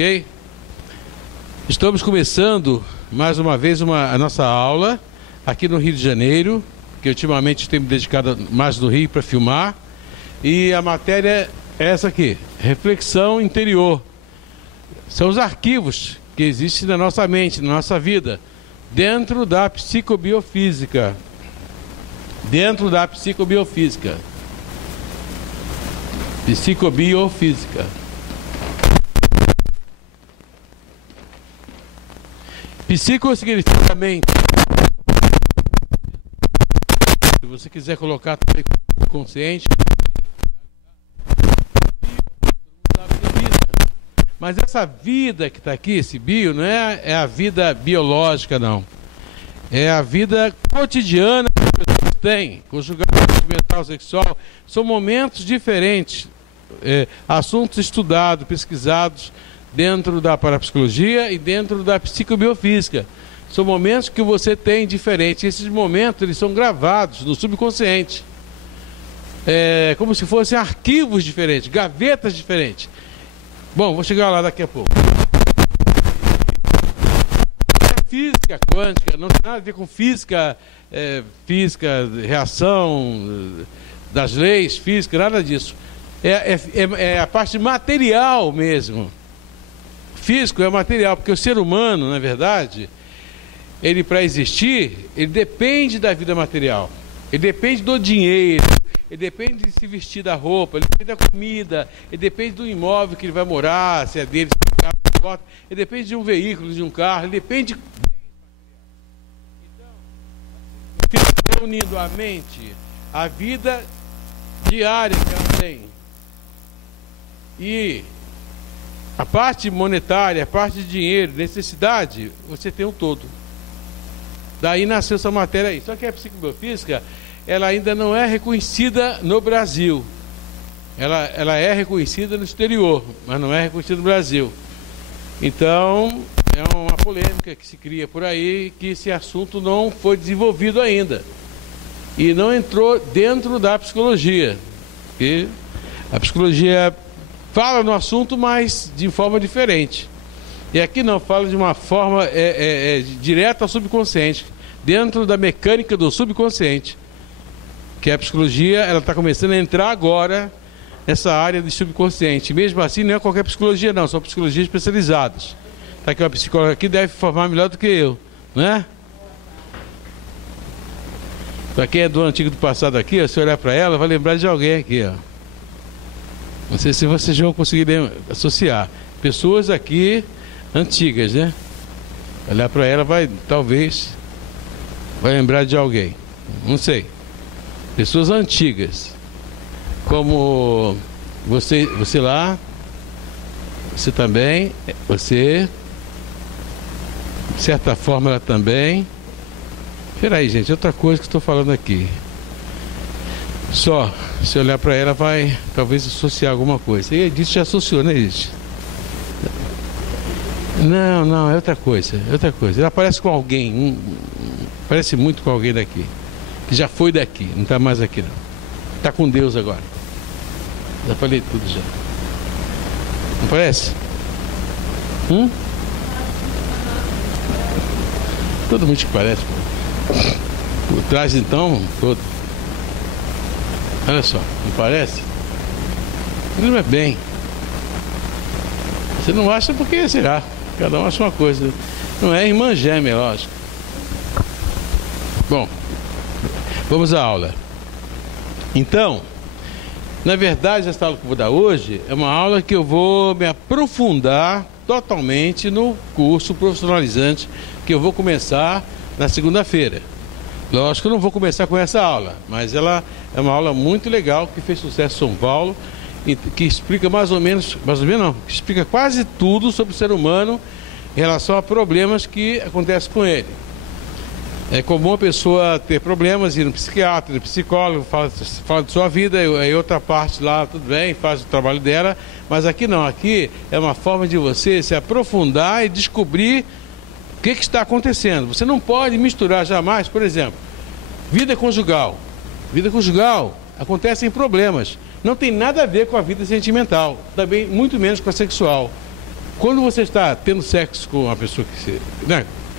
ok? Estamos começando mais uma vez a nossa aula aqui no Rio de Janeiro, que ultimamente tenho me dedicado mais no Rio para filmar, e a matéria é essa aqui, reflexão interior. São os arquivos que existem na nossa mente, na nossa vida, dentro da psicobiofísica. Dentro da psicobiofísica. Psicobiofísica. Psico significa mente. Se você quiser colocar também consciente. Mas essa vida que está aqui, esse bio, não é a vida biológica, não. É a vida cotidiana que as pessoas têm, conjugal, sentimental, sexual. São momentos diferentes, assuntos estudados, pesquisados dentro da parapsicologia e dentro da psicobiofísica. São momentos que você tem diferentes. Esses momentos, eles são gravados no subconsciente. Como se fossem arquivos diferentes, gavetas diferentes. Bom, vou chegar lá daqui a pouco. Física quântica não tem nada a ver com física, reação das leis, física, nada disso. É a parte material mesmo. Físico é material, porque o ser humano, na verdade, ele para existir, ele depende da vida material. Ele depende do dinheiro, ele depende de se vestir da roupa, ele depende da comida, ele depende do imóvel que ele vai morar, se é dele, se é carro, ele depende de um veículo, de um carro, ele depende de... Então, unindo a mente, a vida diária que ela tem, e a parte monetária, a parte de dinheiro, necessidade, você tem um todo. Daí nasceu essa matéria aí. Só que a psicobiofísica, ela ainda não é reconhecida no Brasil. Ela é reconhecida no exterior, mas não é reconhecida no Brasil. Então, é uma polêmica que se cria por aí, que esse assunto não foi desenvolvido ainda. E não entrou dentro da psicologia. E a psicologia fala no assunto, mas de forma diferente. E aqui não, fala de uma forma direta ao subconsciente, dentro da mecânica do subconsciente. Que a psicologia, ela está começando a entrar agora nessa área do subconsciente. Mesmo assim, não é qualquer psicologia não, são psicologias especializadas. Está aqui uma psicóloga aqui, deve formar melhor do que eu, não é? Para quem é do antigo do passado aqui, se olhar para ela, vai lembrar de alguém aqui, ó. Não sei se vocês vão conseguir associar. Pessoas aqui antigas, né? Olhar para ela, talvez vai lembrar de alguém. Não sei. Pessoas antigas. Como você lá, você também, você, de certa forma, ela também. Espera aí, gente, outra coisa que estou falando aqui. Só, se olhar para ela, vai talvez associar alguma coisa. E disso já associou, né, gente? Não, é outra coisa, é outra coisa. Ela parece com alguém, parece muito com alguém daqui, que já foi daqui, não está mais aqui não. Está com Deus agora. Já falei tudo já. Não parece? Todo mundo que parece, pô. Por trás então, todo. Olha só, não parece? Não é bem. Você não acha porque será? Cada um acha uma coisa. Não é irmã gêmea, lógico. Bom, vamos à aula. Então, na verdade, essa aula que eu vou dar hoje é uma aula que eu vou me aprofundar totalmente no curso profissionalizante que eu vou começar na segunda-feira. Lógico que eu não vou começar com essa aula, mas ela é uma aula muito legal que fez sucesso em São Paulo e que explica mais ou menos não, que explica quase tudo sobre o ser humano em relação a problemas que acontecem com ele. É comum a pessoa ter problemas, ir no psiquiatra, no psicólogo, fala de sua vida, aí outra parte lá, tudo bem, faz o trabalho dela, mas aqui não, aqui é uma forma de você se aprofundar e descobrir o que está acontecendo. Você não pode misturar jamais, por exemplo, vida conjugal. Vida conjugal acontecem problemas. Não tem nada a ver com a vida sentimental, também muito menos com a sexual. Quando você está tendo sexo com uma pessoa que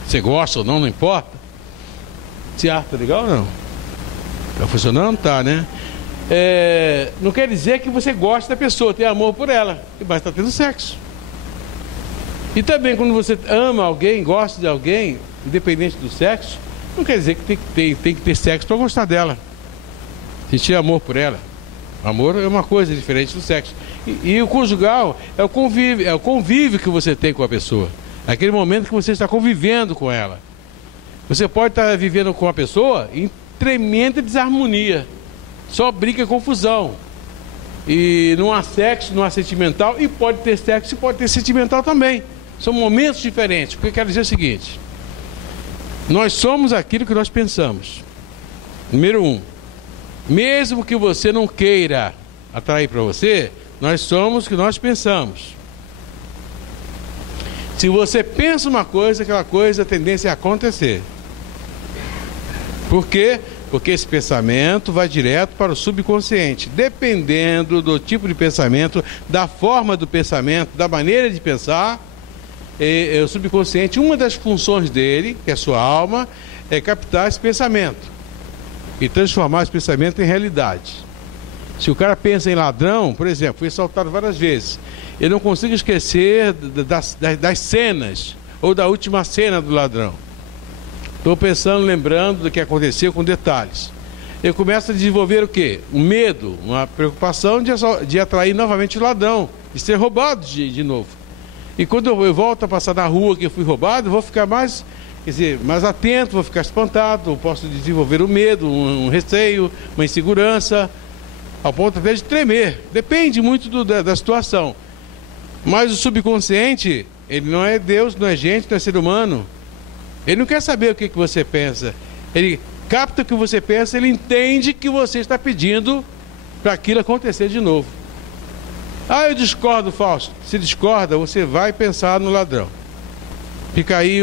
você gosta ou não, não importa. Tá legal ou não? Tá funcionando? Tá, né? Não quer dizer que você gosta da pessoa, tem amor por ela, mas está tendo sexo. E também quando você ama alguém, gosta de alguém, independente do sexo, não quer dizer que tem que ter sexo para gostar dela. Sentir amor por ela. Amor é uma coisa diferente do sexo. E o conjugal é o convívio que você tem com a pessoa. Aquele momento que você está convivendo com ela. Você pode estar vivendo com a pessoa em tremenda desarmonia. Só briga e confusão. E não há sexo, não há sentimental. E pode ter sexo e pode ter sentimental também. São momentos diferentes. O que eu quero dizer é o seguinte. Nós somos aquilo que nós pensamos. Número 1. Mesmo que você não queira atrair para você, nós somos o que nós pensamos. Se você pensa uma coisa, aquela coisa, a tendência é acontecer. Por quê? Porque esse pensamento vai direto para o subconsciente. Dependendo do tipo de pensamento, da forma do pensamento, da maneira de pensar, o subconsciente, uma das funções dele, que é a sua alma, é captar esse pensamento e transformar esse pensamento em realidade. Se o cara pensa em ladrão, por exemplo, foi assaltado várias vezes, eu não consigo esquecer das cenas, ou da última cena do ladrão. Estou pensando, lembrando do que aconteceu com detalhes. Eu começo a desenvolver o quê? Um medo, uma preocupação de atrair novamente o ladrão, de ser roubado de novo. E quando eu volto a passar na rua que eu fui roubado, eu vou ficar mais atento, vou ficar espantado, posso desenvolver um medo, um receio, uma insegurança, ao ponto até de tremer. Depende muito da situação. Mas o subconsciente, ele não é Deus, não é gente, não é ser humano. Ele não quer saber o que você pensa. Ele capta o que você pensa, ele entende que você está pedindo para aquilo acontecer de novo. Eu discordo, Fausto. Se discorda, você vai pensar no ladrão. Fica aí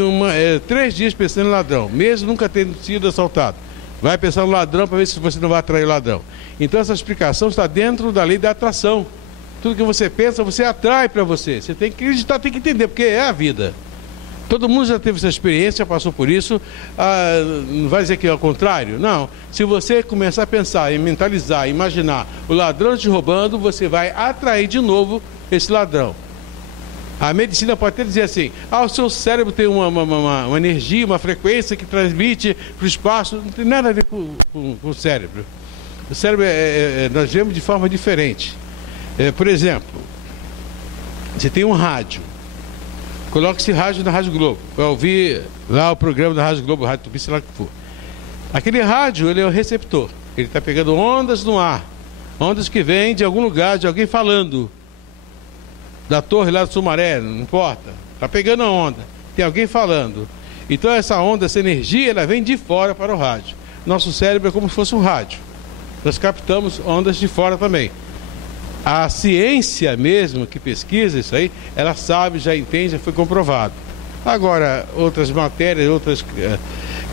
3 dias pensando no ladrão, mesmo nunca tendo sido assaltado. Vai pensar no ladrão para ver se você não vai atrair o ladrão. Então essa explicação está dentro da lei da atração. Tudo que você pensa, você atrai para você. Você tem que acreditar, tem que entender, porque é a vida. Todo mundo já teve essa experiência, passou por isso. Não vai dizer que é o contrário? Não. Se você começar a pensar, em mentalizar, imaginar o ladrão te roubando, você vai atrair de novo esse ladrão. A medicina pode até dizer assim, o seu cérebro tem uma energia, uma frequência que transmite para o espaço. Não tem nada a ver com o cérebro. O cérebro nós vemos de forma diferente. Por exemplo, você tem um rádio. Coloque esse rádio na Rádio Globo. Vai ouvir lá o programa da Rádio Globo, Rádio Tupi, sei lá o que for. Aquele rádio, ele é o receptor. Ele está pegando ondas no ar. Ondas que vêm de algum lugar, de alguém falando. Da torre lá do Sumaré, não importa. Está pegando a onda. Tem alguém falando. Então essa onda, essa energia, ela vem de fora para o rádio. Nosso cérebro é como se fosse um rádio. Nós captamos ondas de fora também. A ciência mesmo, que pesquisa isso aí, ela sabe, já entende, já foi comprovado. Agora, outras matérias, outras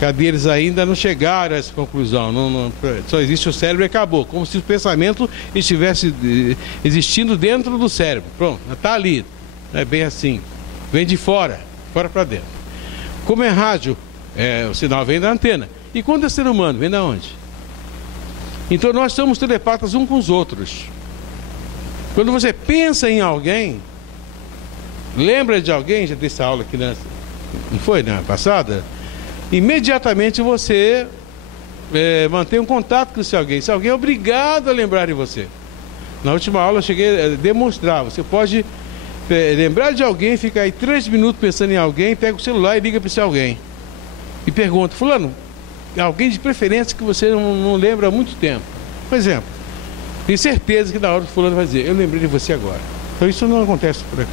cadeiras ainda não chegaram a essa conclusão. Só existe o cérebro e acabou. Como se o pensamento estivesse existindo dentro do cérebro. Pronto, está ali. Não é bem assim. Vem de fora para dentro. Como é rádio, o sinal vem da antena. E quando é ser humano, vem da onde? Então nós somos telepatas uns com os outros. Quando você pensa em alguém, lembra de alguém, já dei essa aula aqui, não foi na passada? Imediatamente você mantém um contato com esse alguém. Esse alguém é obrigado a lembrar de você. Na última aula eu cheguei a demonstrar. Você pode lembrar de alguém, ficar aí 3 minutos pensando em alguém, pega o celular e liga para esse alguém. E pergunta, fulano, alguém de preferência que você não lembra há muito tempo. Por exemplo, tenho certeza que na hora o fulano vai dizer, eu lembrei de você agora. Então isso não acontece por aqui.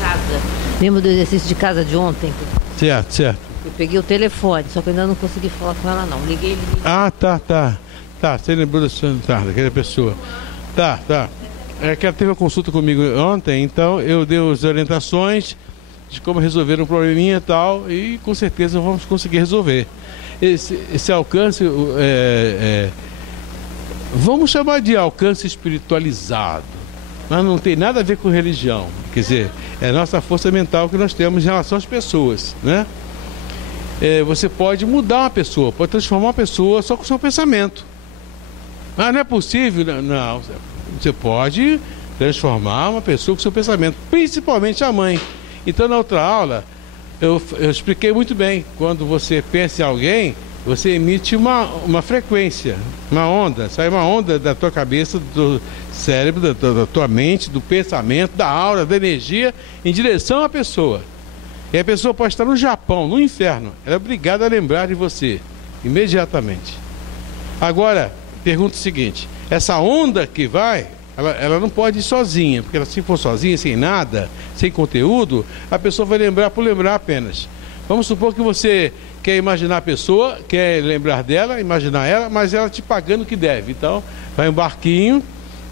Casa. Lembro do exercício de casa de ontem? Certo. Eu peguei o telefone, só que eu ainda não consegui falar com ela não. Liguei. Tá. Você lembrou daquela pessoa. Tá. É que ela teve uma consulta comigo ontem, então eu dei as orientações de como resolver um probleminha e tal, e com certeza vamos conseguir resolver. Esse alcance, vamos chamar de alcance espiritualizado. mas não tem nada a ver com religião. Quer dizer, é a nossa força mental que nós temos em relação às pessoas, né? Você pode mudar uma pessoa, pode transformar uma pessoa só com o seu pensamento. Ah, não é possível? Não, você pode transformar uma pessoa com o seu pensamento, principalmente a mãe. Então, na outra aula, eu expliquei muito bem. Quando você pensa em alguém, você emite uma frequência, uma onda. Sai uma onda da tua cabeça, do cérebro, da tua mente, do pensamento, da aura, da energia, em direção à pessoa. E a pessoa pode estar no Japão, no inferno. Ela é obrigada a lembrar de você, imediatamente. Agora, pergunta o seguinte: essa onda que vai, ela não pode ir sozinha, porque se for sozinha, sem nada, sem conteúdo, a pessoa vai lembrar por lembrar apenas. Vamos supor que você quer imaginar a pessoa, quer lembrar dela, imaginar ela, mas ela te pagando o que deve. Então, vai um barquinho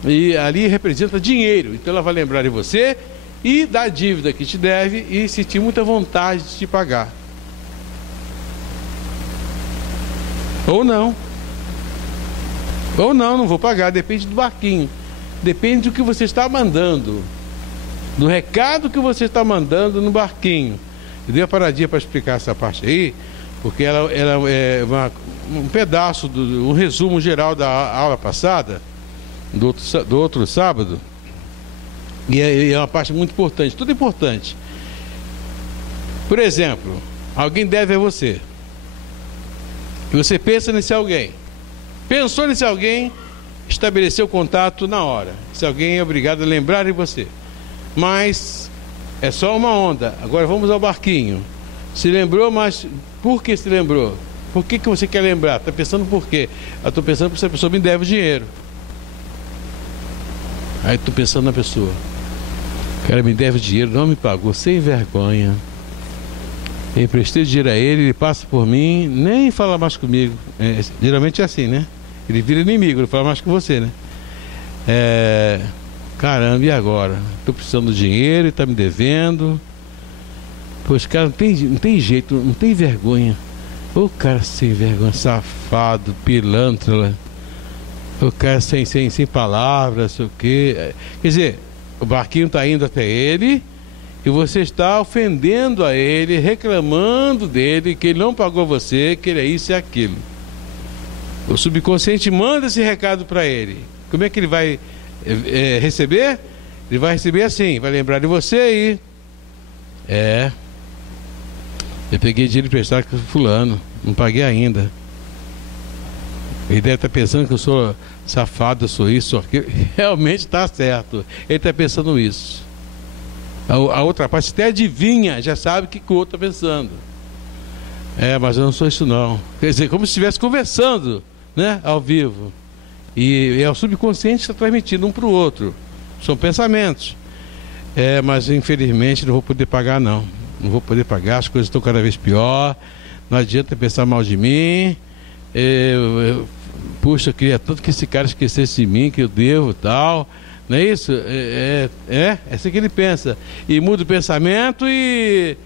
e ali representa dinheiro. Então, ela vai lembrar de você e da dívida que te deve e sentir muita vontade de te pagar. Ou não. Ou não, não vou pagar, depende do barquinho. Depende do que você está mandando, do recado que você está mandando no barquinho. Eu dei uma paradinha para explicar essa parte aí, porque ela é um pedaço, um resumo geral da aula passada, do outro sábado, e é uma parte muito importante, tudo importante. Por exemplo, alguém deve a você, e você pensa nesse alguém. Pensou nesse alguém, estabeleceu contato na hora. Esse alguém é obrigado a lembrar de você. Mas é só uma onda. Agora vamos ao barquinho. Se lembrou, mas por que se lembrou? Por que você quer lembrar? Está pensando por quê? Eu estou pensando porque essa pessoa me deve dinheiro. Aí estou pensando na pessoa. O cara me deve dinheiro, não me pagou, sem vergonha. Eu emprestei dinheiro a ele passa por mim, nem fala mais comigo. Geralmente é assim, né? Ele vira inimigo, não fala mais com você, né? Caramba, e agora? Estou precisando de dinheiro e está me devendo. Pois, cara, não tem jeito, não tem vergonha. O cara sem vergonha, safado, pilantra. O cara sem palavras, sei o quê. Quer dizer, o barquinho está indo até ele e você está ofendendo a ele, reclamando dele, que ele não pagou você, que ele é isso e aquilo. O subconsciente manda esse recado para ele. Como é que ele vai receber? Ele vai receber assim, vai lembrar de você aí. Eu peguei dinheiro emprestado com fulano, não paguei ainda. Ele deve estar pensando que eu sou safado, eu sou isso, sou aquilo. Realmente está certo. Ele está pensando isso. A outra parte até adivinha, já sabe o que o outro está pensando. Mas eu não sou isso não. Quer dizer, como se estivesse conversando, né, ao vivo. E é o subconsciente que está transmitindo um para o outro. São pensamentos. Mas infelizmente não vou poder pagar não. Não vou poder pagar, as coisas estão cada vez pior. Não adianta pensar mal de mim. Puxa, eu queria tanto que esse cara esquecesse de mim, que eu devo e tal. Não é isso? É assim que ele pensa. E muda o pensamento e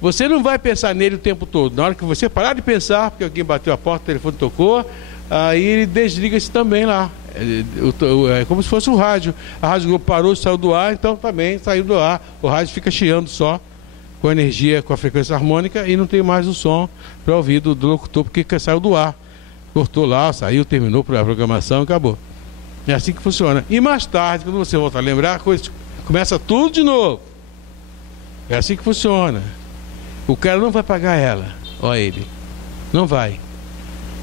você não vai pensar nele o tempo todo. Na hora que você parar de pensar, porque alguém bateu a porta, o telefone tocou, aí ele desliga-se também lá. É como se fosse um rádio. A Rádio Globo parou, saiu do ar, então também saiu do ar. O rádio fica chiando só, com a energia, com a frequência harmônica, e não tem mais o som para ouvir do locutor, porque saiu do ar. Cortou lá, saiu, terminou a programação e acabou. É assim que funciona. E mais tarde, quando você volta a lembrar, a coisa começa tudo de novo. É assim que funciona. O cara não vai pagar ela, ele. Não vai.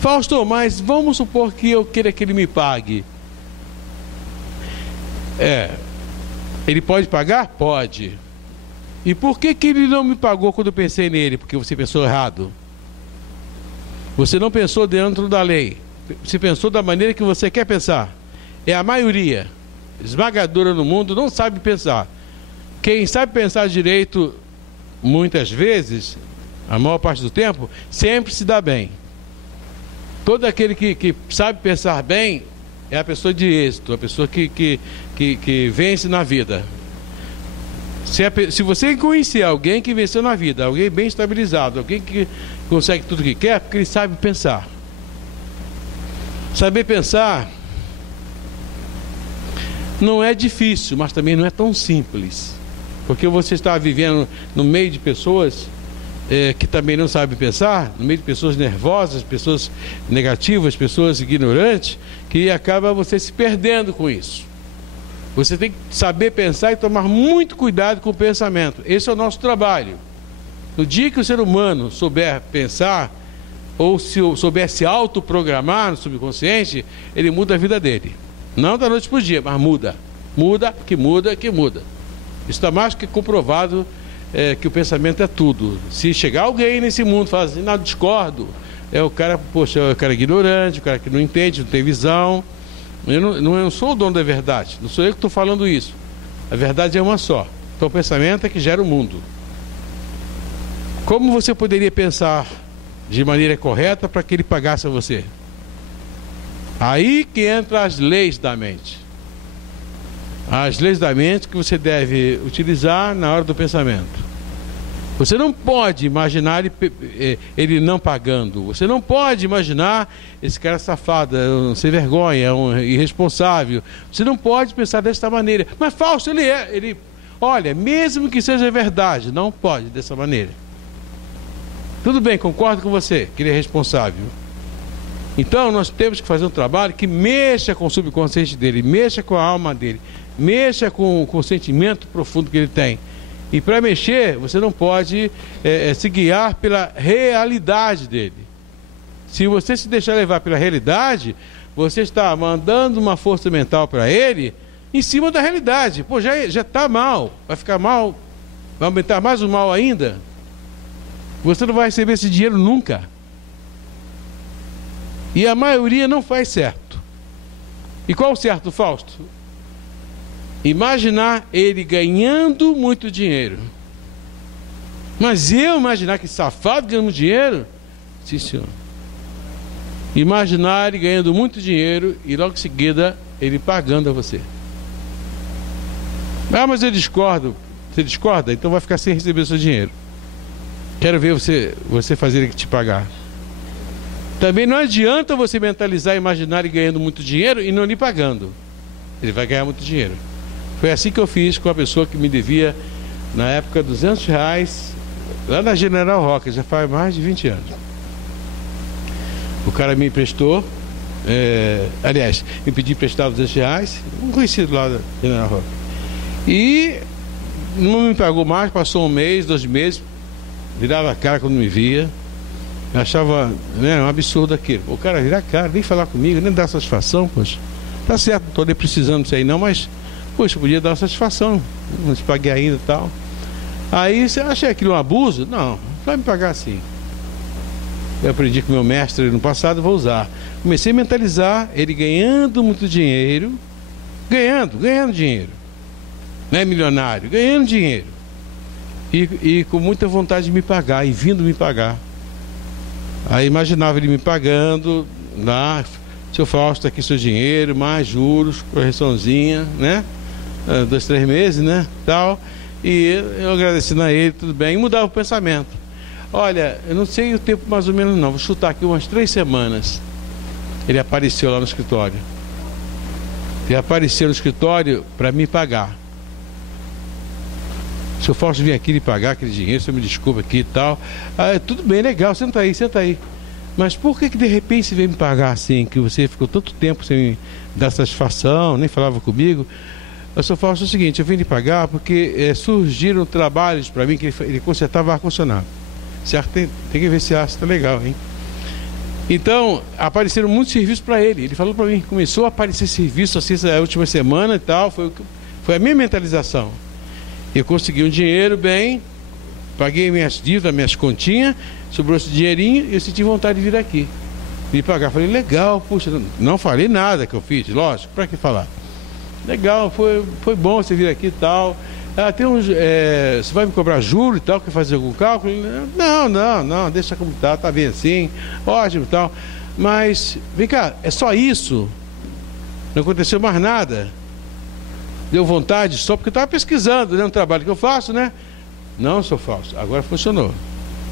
Fausto, mas vamos supor que eu queira que ele me pague. Ele pode pagar? Pode. E por que ele não me pagou quando eu pensei nele? Porque você pensou errado. Você não pensou dentro da lei. Você pensou da maneira que você quer pensar. A maioria esmagadora no mundo não sabe pensar. Quem sabe pensar direito, muitas vezes, a maior parte do tempo, sempre se dá bem. Todo aquele que sabe pensar bem é a pessoa de êxito, a pessoa que vence na vida. Se você conhecer alguém que venceu na vida, alguém bem estabilizado, alguém que consegue tudo o que quer, porque ele sabe pensar. Saber pensar Não é difícil, mas também não é tão simples. Porque você está vivendo no meio de pessoas que também não sabem pensar, no meio de pessoas nervosas, pessoas negativas, pessoas ignorantes, que acaba você se perdendo com isso. Você tem que saber pensar e tomar muito cuidado com o pensamento. Esse é o nosso trabalho. No dia que o ser humano souber pensar, ou se souber se autoprogramar no subconsciente, ele muda a vida dele. Não da noite para o dia, mas muda. Muda, que muda, que muda. Isso está mais que comprovado, que o pensamento é tudo. Se chegar alguém nesse mundo e falar assim, não, discordo, o cara, poxa, é o cara ignorante, o cara que não entende, não tem visão. Eu não sou o dono da verdade, não sou eu que estou falando isso. A verdade é uma só. Então o pensamento é que gera o mundo. Como você poderia pensar de maneira correta para que ele pagasse a você? Aí que entram as leis da mente. As leis da mente que você deve utilizar na hora do pensamento. Você não pode imaginar ele não pagando. Você não pode imaginar esse cara safado, sem vergonha, um irresponsável. Você não pode pensar dessa maneira. Mas Fausto, olha, mesmo que seja verdade, não pode dessa maneira. Tudo bem, concordo com você, que ele é responsável. Então nós temos que fazer um trabalho que mexa com o subconsciente dele, mexa com a alma dele, mexa com o sentimento profundo que ele tem. E para mexer, você não pode se guiar pela realidade dele. Se você se deixar levar pela realidade, você está mandando uma força mental para ele em cima da realidade. Pô, já está mal, vai ficar mal, vai aumentar mais o mal ainda. Você não vai receber esse dinheiro nunca. E a maioria não faz certo. E qual o certo, Fausto? Imaginar ele ganhando muito dinheiro. Mas eu imaginar que safado ganhando dinheiro? Sim, senhor. Imaginar ele ganhando muito dinheiro e logo em seguida ele pagando a você. Ah, mas eu discordo. Você discorda? Então vai ficar sem receber o seu dinheiro. Quero ver você fazer ele te pagar. Também não adianta você mentalizar, imaginar ele ganhando muito dinheiro e não lhe pagando. Ele vai ganhar muito dinheiro. Foi assim que eu fiz com a pessoa que me devia, na época, R$200, lá na General Roca, já faz mais de 20 anos. O cara me emprestou, aliás, me pediu emprestar R$200, um conhecido lá da General Roca. E não me pagou mais, passou um mês, 2 meses, virava a cara quando me via. Eu achava, um absurdo aquilo. O cara virar a cara, nem falar comigo, nem dar satisfação, poxa. Tá certo, não estou nem precisando disso aí não, mas, poxa, podia dar satisfação. Não te paguei ainda e tal. Aí, você acha aquilo um abuso? Não, vai me pagar assim. Eu aprendi com o meu mestre no passado, vou usar. Comecei a mentalizar ele ganhando muito dinheiro, ganhando dinheiro. Não é milionário, ganhando dinheiro. E com muita vontade de me pagar, e vindo me pagar. Aí imaginava ele me pagando, lá, seu Fausto, aqui seu dinheiro, mais juros, correçãozinha, né? 2, 3 meses, né? Tal. E eu agradecendo a ele, tudo bem, e mudava o pensamento. Olha, eu não sei o tempo mais ou menos não, vou chutar aqui umas 3 semanas. Ele apareceu lá no escritório. Ele apareceu no escritório para me pagar. Se eu Fausto vir aqui lhe pagar aquele dinheiro, você me desculpa aqui e tal. Ah, tudo bem, legal, senta aí. Mas por que de repente você veio me pagar assim, que você ficou tanto tempo sem me dar satisfação, nem falava comigo? Eu só Fausto, é o seguinte, eu vim lhe pagar porque surgiram trabalhos para mim que ele consertava ar-condicionado. Certo? Tem que ver se está legal, hein? Então, apareceram muitos serviços para ele. Ele falou para mim, começou a aparecer serviço assim a última semana e tal. Foi a minha mentalização. Eu consegui um dinheiro bem, paguei minhas dívidas, minhas continhas, sobrou esse dinheirinho e eu senti vontade de vir aqui, me pagar. Falei, legal, puxa, não falei nada que eu fiz, lógico, para que falar? Legal, foi bom você vir aqui e tal. Você vai me cobrar juros e tal, quer fazer algum cálculo? Não, deixa como tá bem assim, ótimo e tal. Mas, vem cá, é só isso? Não aconteceu mais nada? Deu vontade só porque eu estava pesquisando, né? Um trabalho que eu faço, né? Não, seu Fausto, agora funcionou.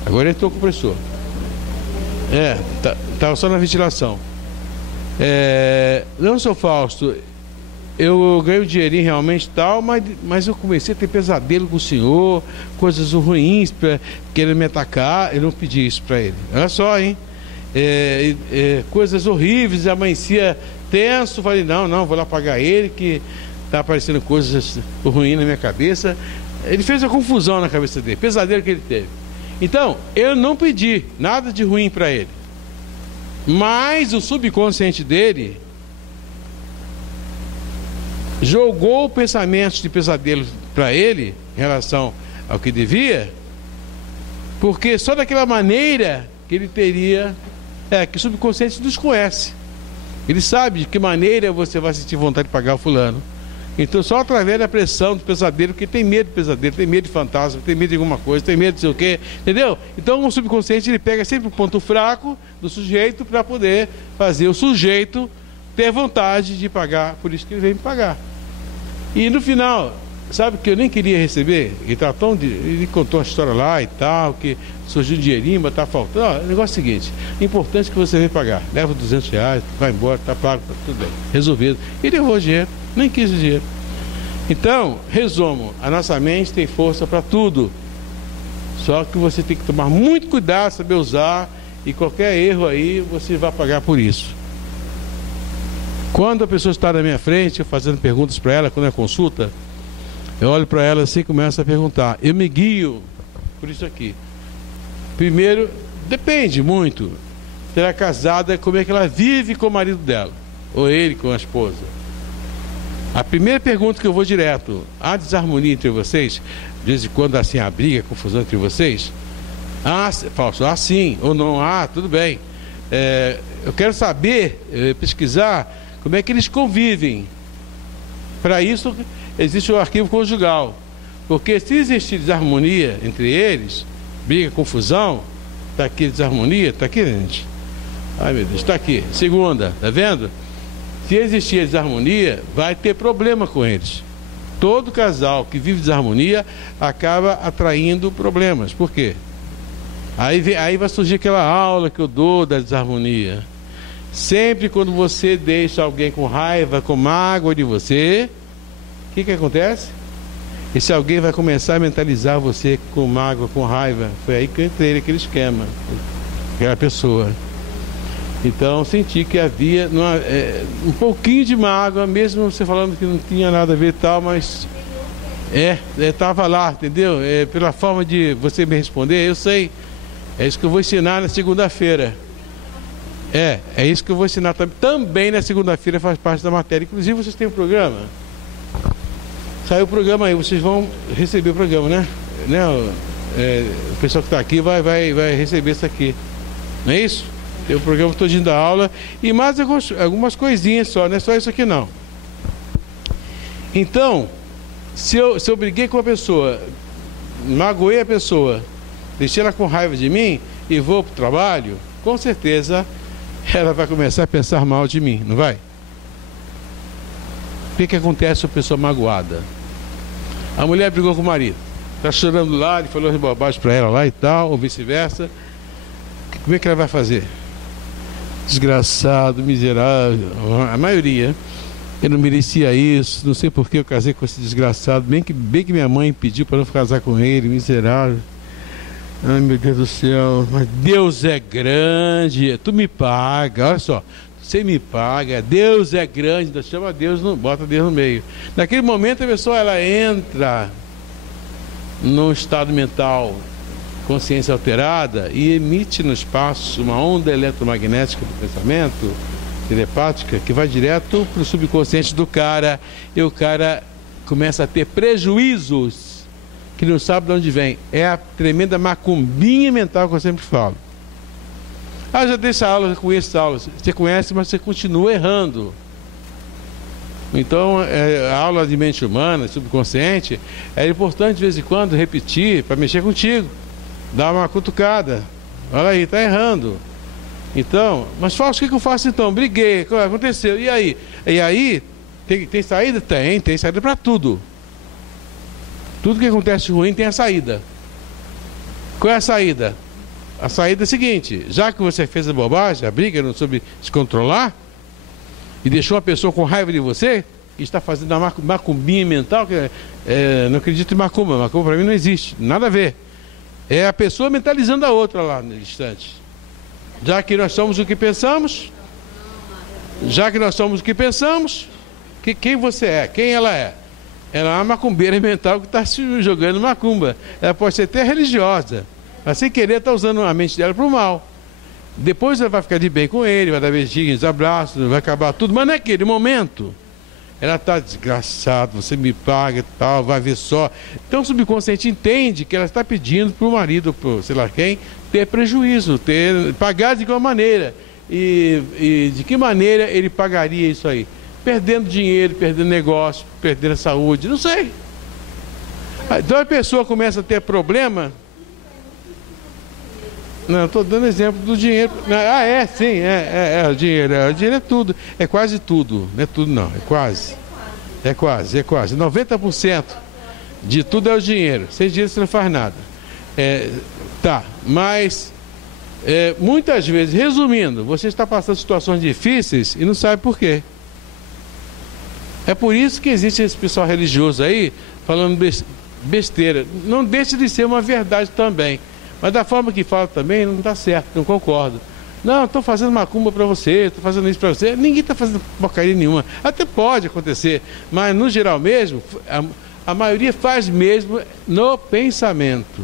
Agora entrou o compressor. Estava só na ventilação. Não, seu Fausto, eu ganho dinheirinho realmente e tal, mas eu comecei a ter pesadelo com o senhor, coisas ruins, querendo me atacar. Eu não pedi isso para ele. Olha só, hein? Coisas horríveis, amanhecia tenso. Falei, não, vou lá pagar ele, que tá aparecendo coisas ruins na minha cabeça. Ele fez a confusão na cabeça dele, pesadelo que ele teve. Então, eu não pedi nada de ruim para ele, mas o subconsciente dele jogou pensamentos de pesadelo para ele em relação ao que devia, porque só daquela maneira que ele teria, que o subconsciente nos conhece. Ele sabe de que maneira você vai sentir vontade de pagar o fulano. Então só através da pressão do pesadelo, porque tem medo de pesadelo, tem medo de fantasma, tem medo de alguma coisa, tem medo de sei o quê, entendeu? Então o subconsciente ele pega sempre o ponto fraco do sujeito para poder fazer o sujeito ter vontade de pagar, por isso que ele veio me pagar. E no final, sabe que eu nem queria receber? Ele contou uma história lá e tal, que surgiu um dinheirinho, mas tá faltando. O negócio é o seguinte: o importante é que você vem pagar. Leva R$200, vai embora, tá pago, tá tudo bem, resolvido. E levou o dinheiro, nem quis o dinheiro. Então, resumo, a nossa mente tem força para tudo. Só que você tem que tomar muito cuidado, saber usar, e qualquer erro aí, você vai pagar por isso. Quando a pessoa está na minha frente, eu fazendo perguntas para ela, quando é consulta, eu olho para ela assim e começo a perguntar. Eu me guio por isso aqui. Primeiro, depende muito. Se ela é casada, como é que ela vive com o marido dela, ou ele com a esposa. A primeira pergunta que eu vou direto: há desarmonia entre vocês? De vez em quando assim há briga, confusão entre vocês? Falso, sim, ou não há, tudo bem. Eu quero saber, pesquisar como é que eles convivem. Para isso existe o arquivo conjugal, porque se existir desarmonia entre eles, briga, confusão, está aqui desarmonia, está aqui, gente. Ai meu Deus, está aqui. Segunda, tá vendo? Se existir desarmonia, vai ter problema com eles. Todo casal que vive desarmonia acaba atraindo problemas. Por quê? Aí vai surgir aquela aula que eu dou da desarmonia. Sempre quando você deixa alguém com raiva, com mágoa de você, o que acontece? Esse alguém vai começar a mentalizar você com mágoa, com raiva. Foi aí que eu entrei naquele esquema, aquela pessoa. Então senti que havia um pouquinho de mágoa, mesmo você falando que não tinha nada a ver e tal, mas estava lá, entendeu? Pela forma de você me responder, eu sei. É isso que eu vou ensinar na segunda-feira. É isso que eu vou ensinar também na segunda-feira, faz parte da matéria. Inclusive vocês têm um programa. Saiu o programa aí, vocês vão receber o programa, né? O pessoal que está aqui vai receber isso aqui. Não é isso? Tem o programa todinho da aula e mais algumas coisinhas só, não é só isso aqui não. Então, se eu briguei com a pessoa, magoei a pessoa, deixei ela com raiva de mim e vou para o trabalho, com certeza ela vai começar a pensar mal de mim, não vai? O que acontece com a pessoa magoada? A mulher brigou com o marido, está chorando lá, ele falou bobagem para ela lá e tal, ou vice-versa. Como é que ela vai fazer? Desgraçado, miserável, a maioria. Eu não merecia isso, não sei por que eu casei com esse desgraçado, bem que minha mãe pediu para não casar com ele, miserável. Ai meu Deus do céu, mas Deus é grande, tu me paga, olha só, você me paga, Deus é grande, chama Deus, bota Deus no meio. Naquele momento a pessoa ela entra num estado mental, consciência alterada, e emite no espaço uma onda eletromagnética do pensamento, telepática, que vai direto para o subconsciente do cara, e o cara começa a ter prejuízos que não sabe de onde vem. É a tremenda macumbinha mental que eu sempre falo. Já dei essa aula, já conheço essa aula. Você conhece, mas você continua errando. Então, a aula de mente humana, subconsciente, é importante de vez em quando repetir para mexer contigo. Dar uma cutucada. Olha aí, está errando. Então, mas Fausto, o que eu faço então? Briguei, o que aconteceu? E aí? E aí, tem saída? Tem saída para tudo. Tudo que acontece ruim tem a saída. Qual é a saída? A saída é a seguinte: já que você fez a bobagem, a briga, não soube se controlar, e deixou a pessoa com raiva de você, o que está fazendo uma macumbinha mental, que não acredito em macumba. Macumba para mim não existe, nada a ver. É a pessoa mentalizando a outra lá no instante. Já que nós somos o que pensamos, quem você é, quem ela é? Ela é uma macumbeira mental que está se jogando macumba. Ela pode ser até religiosa, mas sem querer está usando a mente dela para o mal. Depois ela vai ficar de bem com ele, vai dar beijinhos, abraços, vai acabar tudo, mas naquele momento ela está desgraçada, você me paga e tal, vai ver só. Então o subconsciente entende que ela está pedindo para o marido, para sei lá quem, ter prejuízo, pagar de qual maneira. E de que maneira ele pagaria isso aí? Perdendo dinheiro, perdendo negócio, perdendo saúde, não sei. Então a pessoa começa a ter problema. Não, estou dando exemplo do dinheiro. Sim, o dinheiro. O dinheiro é tudo, é quase tudo. Não é tudo não, é quase. É quase. 90% de tudo é o dinheiro. Sem dinheiro você não faz nada. Mas muitas vezes, resumindo, você está passando situações difíceis e não sabe por quê. É por isso que existe esse pessoal religioso aí falando besteira. Não deixa de ser uma verdade também. Mas da forma que fala também não está certo, não concordo. Não, estou fazendo macumba para você, estou fazendo isso para você. Ninguém está fazendo porcaria nenhuma. Até pode acontecer, mas no geral mesmo, a maioria faz mesmo no pensamento.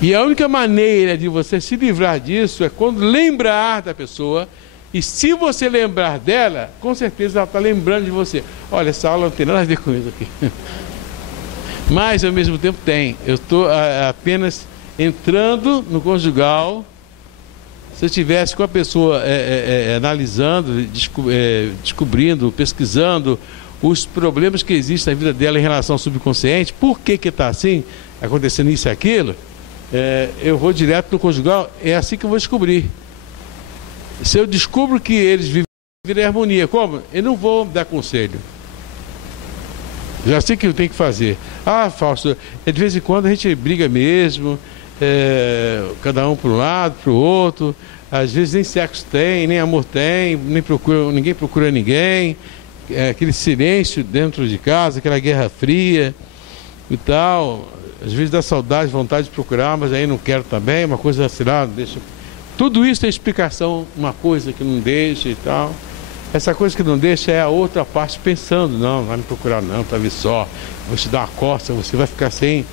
E a única maneira de você se livrar disso é quando lembrar da pessoa. E se você lembrar dela, com certeza ela está lembrando de você. Olha, essa aula não tem nada a ver com isso aqui. Mas ao mesmo tempo tem. Eu estou apenas entrando no conjugal. Se eu estivesse com a pessoa analisando, descobrindo, pesquisando os problemas que existem na vida dela em relação ao subconsciente, por que está assim, acontecendo isso e aquilo, eu vou direto no conjugal, é assim que eu vou descobrir. Se eu descubro que eles vivem em harmonia, como? Eu não vou dar conselho. Já sei o que eu tenho que fazer. Fausto, de vez em quando a gente briga mesmo, cada um para um lado, para o outro. Às vezes nem sexo tem, nem amor tem, ninguém procura ninguém. Aquele silêncio dentro de casa, aquela guerra fria e tal. Às vezes dá saudade, vontade de procurar, mas aí não quero também, uma coisa, sei lá, deixa... Tudo isso tem explicação, uma coisa que não deixa e tal. Essa coisa que não deixa é a outra parte pensando, não vai me procurar não, para ver só, vou te dar uma costa, você vai ficar sem,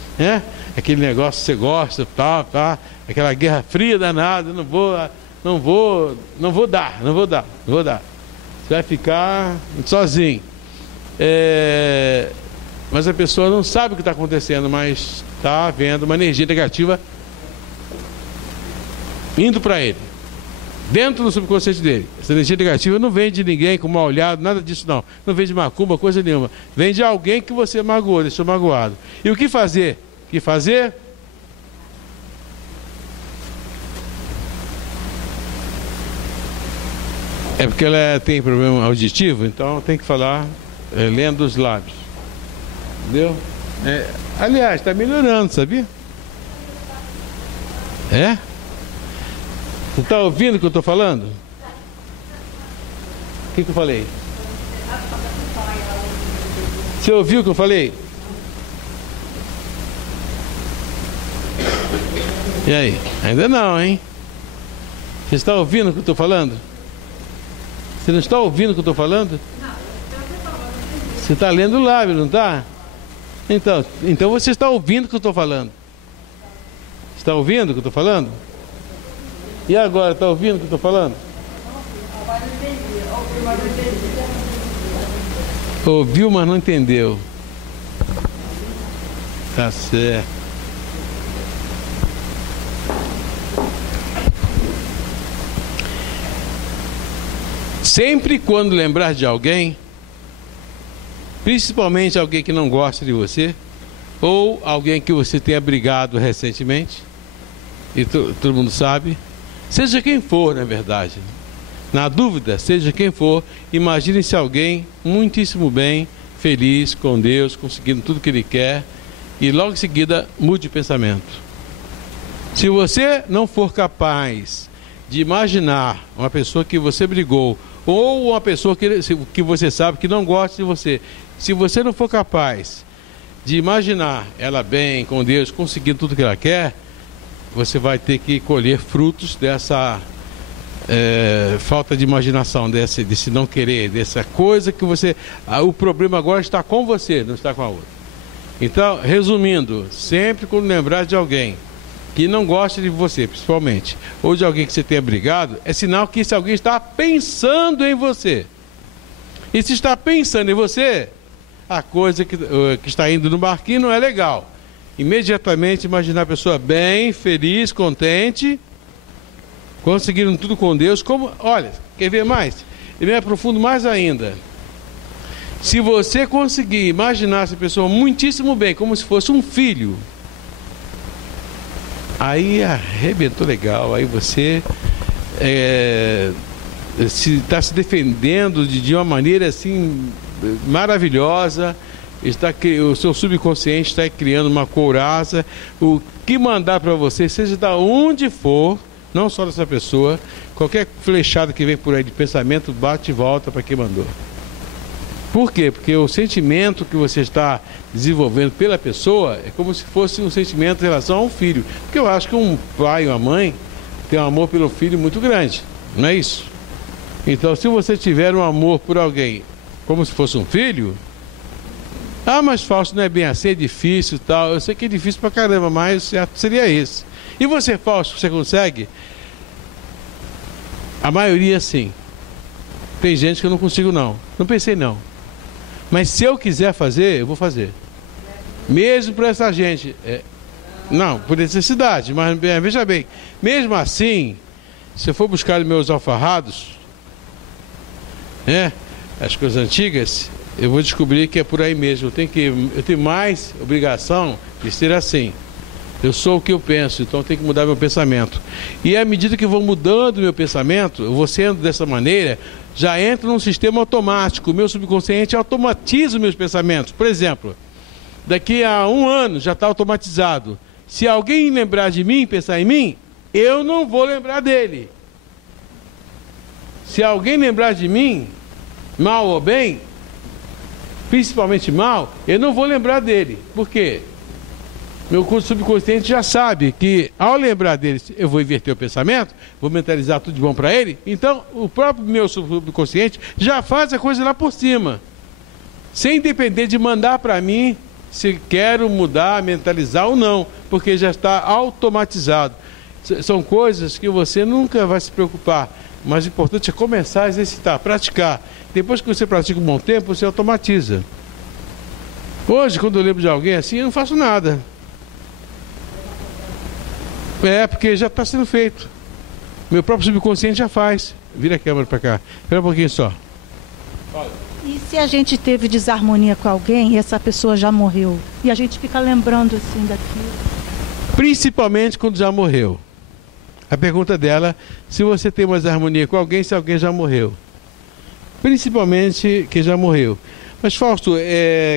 aquele negócio que você gosta, tá, aquela guerra fria danada, não vou dar. Você vai ficar sozinho. Mas a pessoa não sabe o que está acontecendo, mas está havendo uma energia negativa indo para ele, dentro do subconsciente dele. Essa energia negativa não vem de ninguém com mal olhado, nada disso não. Não vem de macumba, coisa nenhuma. Vem de alguém que você magoou, deixou magoado. E o que fazer? É porque ela tem problema auditivo, então tem que falar lendo os lábios. Entendeu? Aliás, está melhorando, sabia? Você está ouvindo o que eu estou falando? O que eu falei? Você ouviu o que eu falei? E aí? Ainda não, hein? Você está ouvindo o que eu estou falando? Você não está ouvindo o que eu estou falando? Você está lendo o lábio, não está? Então você está ouvindo o que eu estou falando? Está ouvindo o que eu estou falando? E agora, está ouvindo o que eu estou falando? Ouviu, mas não entendeu. Tá certo. Sempre quando lembrar de alguém, principalmente alguém que não gosta de você, ou alguém que você tenha brigado recentemente, e todo mundo sabe, seja quem for, na verdade, na dúvida, seja quem for, imagine-se alguém muitíssimo bem, feliz, com Deus, conseguindo tudo que ele quer, e logo em seguida mude o pensamento. Se você não for capaz de imaginar uma pessoa que você brigou, ou uma pessoa que você sabe que não gosta de você, se você não for capaz de imaginar ela bem, com Deus, conseguindo tudo que ela quer, você vai ter que colher frutos dessa falta de imaginação, desse não querer, dessa coisa que você... o problema agora está com você, não está com a outra. Então, resumindo, sempre quando lembrar de alguém que não gosta de você, principalmente, ou de alguém que você tenha brigado, é sinal que esse alguém está pensando em você. E se está pensando em você, a coisa que está indo no barquinho não é legal. Imediatamente imaginar a pessoa bem, feliz, contente, conseguindo tudo com Deus. Olha, quer ver mais? Eu me aprofundo mais ainda. Se você conseguir imaginar essa pessoa muitíssimo bem, como se fosse um filho, aí arrebentou legal. Aí você está se defendendo de uma maneira assim maravilhosa. O seu subconsciente está criando uma couraça. O que mandar para você, seja de onde for, não só dessa pessoa, qualquer flechada que vem por aí de pensamento, bate e volta para quem mandou. Por quê? Porque o sentimento que você está desenvolvendo pela pessoa é como se fosse um sentimento em relação a um filho. Porque eu acho que um pai e uma mãe têm um amor pelo filho muito grande, não é isso? Então, se você tiver um amor por alguém como se fosse um filho... mas Fausto, não é bem assim, é difícil e tal. Eu sei que é difícil pra caramba, mas certo seria esse. E você, Fausto, você consegue? A maioria sim. Tem gente que eu não consigo não. Não pensei não. Mas se eu quiser fazer, eu vou fazer. Mesmo para essa gente. Não, por necessidade, mas veja bem. Mesmo assim, se eu for buscar os meus alfarrados, as coisas antigas, eu vou descobrir que é por aí mesmo. Eu tenho mais obrigação de ser assim. Eu sou o que eu penso, então eu tenho que mudar meu pensamento. E à medida que eu vou mudando meu pensamento, eu vou sendo dessa maneira, já entra num sistema automático. O meu subconsciente automatiza os meus pensamentos. Por exemplo, daqui a 1 ano já está automatizado. Se alguém lembrar de mim, pensar em mim, eu não vou lembrar dele. Se alguém lembrar de mim, mal ou bem, principalmente mal, eu não vou lembrar dele. Por quê? Meu subconsciente já sabe que ao lembrar dele, eu vou inverter o pensamento, vou mentalizar tudo de bom para ele. Então, o próprio meu subconsciente já faz a coisa lá por cima, sem depender de mandar para mim se quero mudar, mentalizar ou não, porque já está automatizado. São coisas que você nunca vai se preocupar, mas o importante é começar a exercitar, praticar. Depois que você pratica um bom tempo, você automatiza. Hoje, quando eu lembro de alguém assim, eu não faço nada. Porque já está sendo feito. Meu próprio subconsciente já faz. Vira a câmera para cá. Espera um pouquinho só. E se a gente teve desarmonia com alguém e essa pessoa já morreu? E a gente fica lembrando assim daquilo? Principalmente quando já morreu. A pergunta dela, se você tem uma desarmonia com alguém, se alguém já morreu. Principalmente que já morreu. Mas Fausto,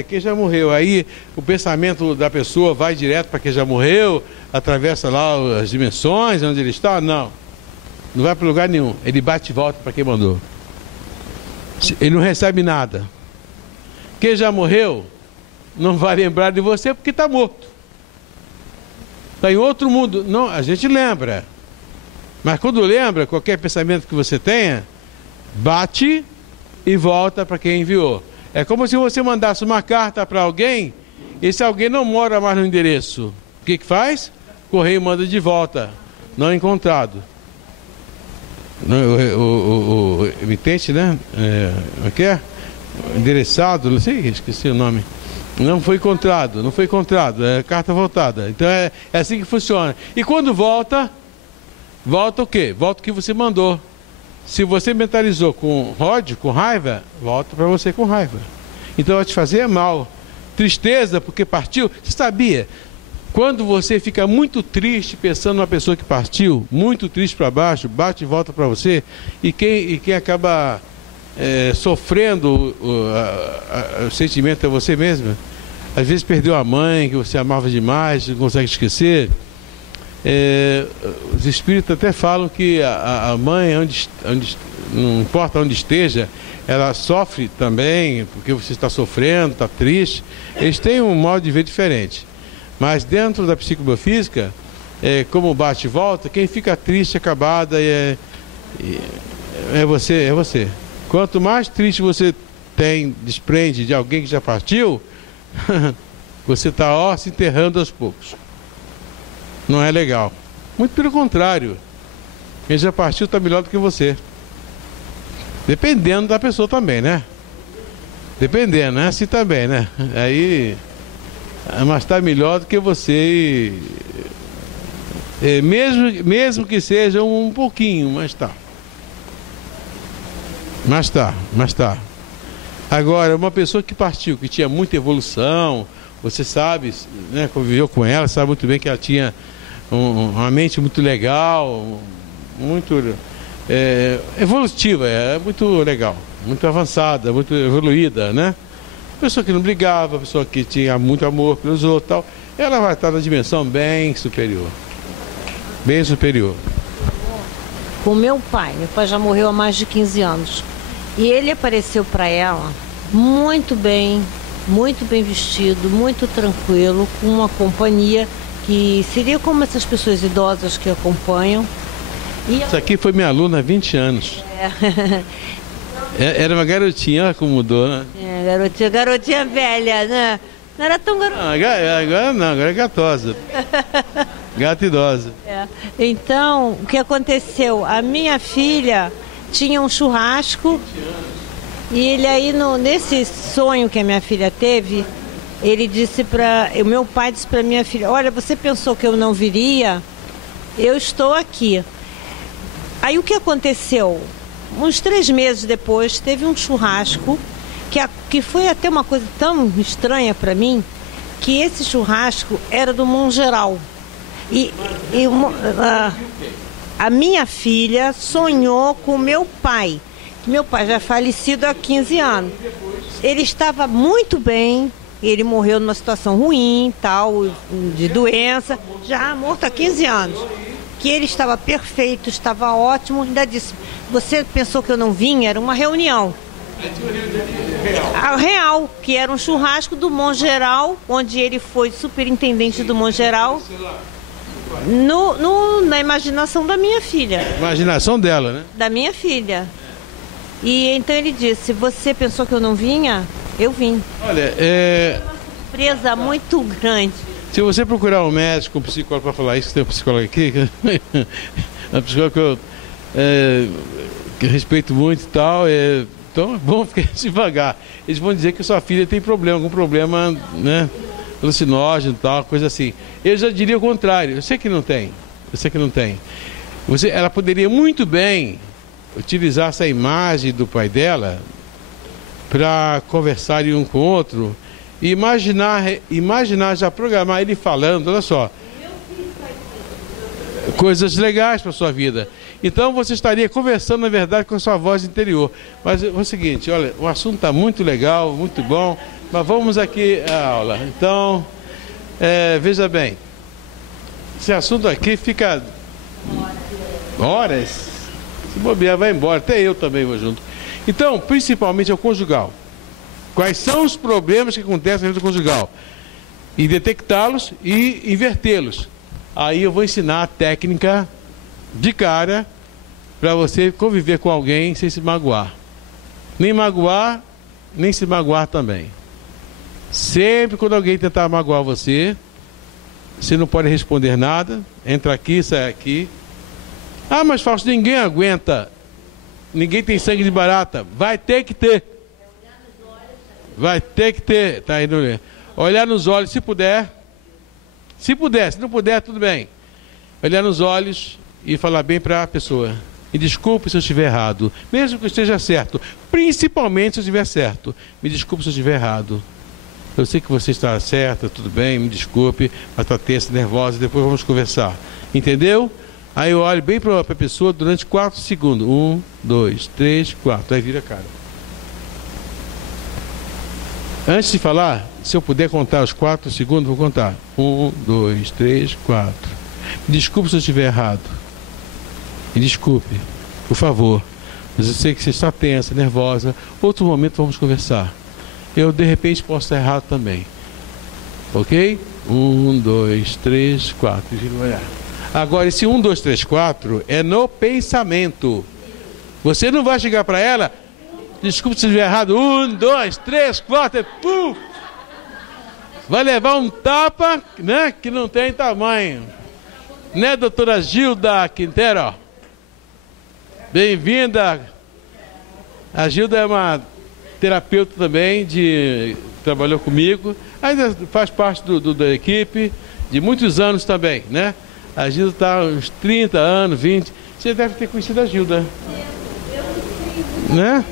quem já morreu, aí o pensamento da pessoa vai direto para quem já morreu, atravessa lá as dimensões, onde ele está? Não. Não vai para lugar nenhum. Ele bate e volta para quem mandou. Ele não recebe nada. Quem já morreu não vai lembrar de você porque está morto. Está em outro mundo. Não, a gente lembra. Mas quando lembra, qualquer pensamento que você tenha, bate e volta para quem enviou. É como se você mandasse uma carta para alguém, e se alguém não mora mais no endereço, o que faz? O correio manda de volta, não encontrado. O emitente, né? O que é? Endereçado, não sei, esqueci o nome. Não foi encontrado, é carta voltada. Então é assim que funciona. E quando volta o quê? Volta o que você mandou. Se você mentalizou com ódio, com raiva, volta para você com raiva. Então vai te fazer mal. Tristeza porque partiu. Você sabia? Quando você fica muito triste pensando numa pessoa que partiu, muito triste para baixo, bate e volta para você, e quem acaba sofrendo o sentimento é você mesmo. Às vezes perdeu a mãe, que você amava demais, não consegue esquecer. os espíritos até falam que a mãe, não importa onde esteja, ela sofre também, porque você está sofrendo, está triste. Eles têm um modo de ver diferente. Mas dentro da psicobiofísica, como bate e volta, quem fica triste, acabada, é você. Quanto mais triste você desprende de alguém que já partiu, você está se enterrando aos poucos. Não é legal. Muito pelo contrário. Quem já partiu está melhor do que você. Dependendo da pessoa também, né? Dependendo, né? Assim também, né? Aí, mas está melhor do que você. Mesmo que seja um pouquinho, mas tá. Mas tá. Agora, uma pessoa que partiu, que tinha muita evolução, você sabe, né, conviveu com ela, sabe muito bem que ela tinha uma mente muito legal, muito evolutiva, muito legal, muito avançada, muito evoluída, né? Pessoa que não brigava, pessoa que tinha muito amor pelos outros, tal, ela vai estar na dimensão bem superior. Bem superior. Com meu pai já morreu há mais de 15 anos. E ele apareceu para ela muito bem vestido, muito tranquilo, com uma companhia que seria como essas pessoas idosas que acompanham. E isso aqui foi minha aluna há 20 anos. Era uma garotinha, olha como mudou, né? Garotinha velha, né? Não era tão garotinha. Agora é gatosa. Gata idosa. Então, o que aconteceu? A minha filha tinha um churrasco e ele aí, nesse sonho que a minha filha teve, o meu pai disse para minha filha: olha, você pensou que eu não viria? Eu estou aqui. Aí o que aconteceu? Uns 3 meses depois, teve um churrasco que foi até uma coisa tão estranha para mim, que esse churrasco era do Mongeral. A minha filha sonhou com meu pai, que meu pai já é falecido há 15 anos. Ele estava muito bem, ele morreu numa situação ruim, tal, de doença, já morto há 15 anos. Que ele estava perfeito, estava ótimo, ainda disse: você pensou que eu não vinha? Era uma reunião. A real, que era um churrasco do Mongeral, onde ele foi superintendente do Mongeral, na imaginação da minha filha. Imaginação dela, né? Da minha filha. E então ele disse: você pensou que eu não vinha? Eu vim. Olha, uma surpresa muito grande. Se você procurar um médico, um psicólogo para falar isso, tem um psicólogo aqui, a psicóloga que eu respeito muito e tal, então vamos ficar devagar. Eles vão dizer que sua filha tem algum problema, né, alucinógeno e tal, coisa assim. Eu já diria o contrário. Eu sei que não tem. Ela poderia muito bem utilizar essa imagem do pai dela para conversarem um com o outro e imaginar, já programar ele falando, olha só, coisas legais para sua vida. Então você estaria conversando, na verdade, com a sua voz interior. Mas é o seguinte, olha, o assunto está muito legal, muito bom, mas vamos aqui à aula. Então, veja bem, esse assunto aqui fica horas, se bobear vai embora, até eu também vou junto. Então, principalmente é o conjugal. Quais são os problemas que acontecem na vida conjugal? E detectá-los e invertê-los. Aí eu vou ensinar a técnica de cara para você conviver com alguém sem se magoar. Nem magoar, nem se magoar também. Sempre quando alguém tentar magoar você não pode responder nada, entra aqui, sai aqui. Ah, mas Fausto, ninguém aguenta. Ninguém tem sangue de barata. Vai ter que ter. Vai ter que ter. Tá aí, olhar nos olhos, se puder. Se não puder, tudo bem. Olhar nos olhos e falar bem para a pessoa. Me desculpe se eu estiver errado. Mesmo que eu esteja certo. Principalmente se eu estiver certo. Me desculpe se eu estiver errado. Eu sei que você está certa, tudo bem, me desculpe, mas está tensa, nervosa, depois vamos conversar. Entendeu? Aí eu olho bem para a pessoa durante 4 segundos. 1, 2, 3, 4. Aí vira a cara. Antes de falar, se eu puder contar os 4 segundos, vou contar. 1, 2, 3, 4. Desculpe se eu estiver errado. Me desculpe, por favor. Mas eu sei que você está tensa, nervosa. Outro momento vamos conversar. Eu, de repente, posso estar errado também. Ok? 1, 2, 3, 4. Agora, esse 1, 2, 3, 4 é no pensamento. Você não vai chegar para ela, desculpe se estiver errado, 1, 2, 3, 4, puf! Vai levar um tapa, né, que não tem tamanho. Né, doutora Gilda Quintero? Bem-vinda. A Gilda é uma terapeuta também, trabalhou comigo, ainda faz parte da equipe, de muitos anos também, né? A Gilda está há uns 30 anos, 20. Você deve ter conhecido a Gilda. Né?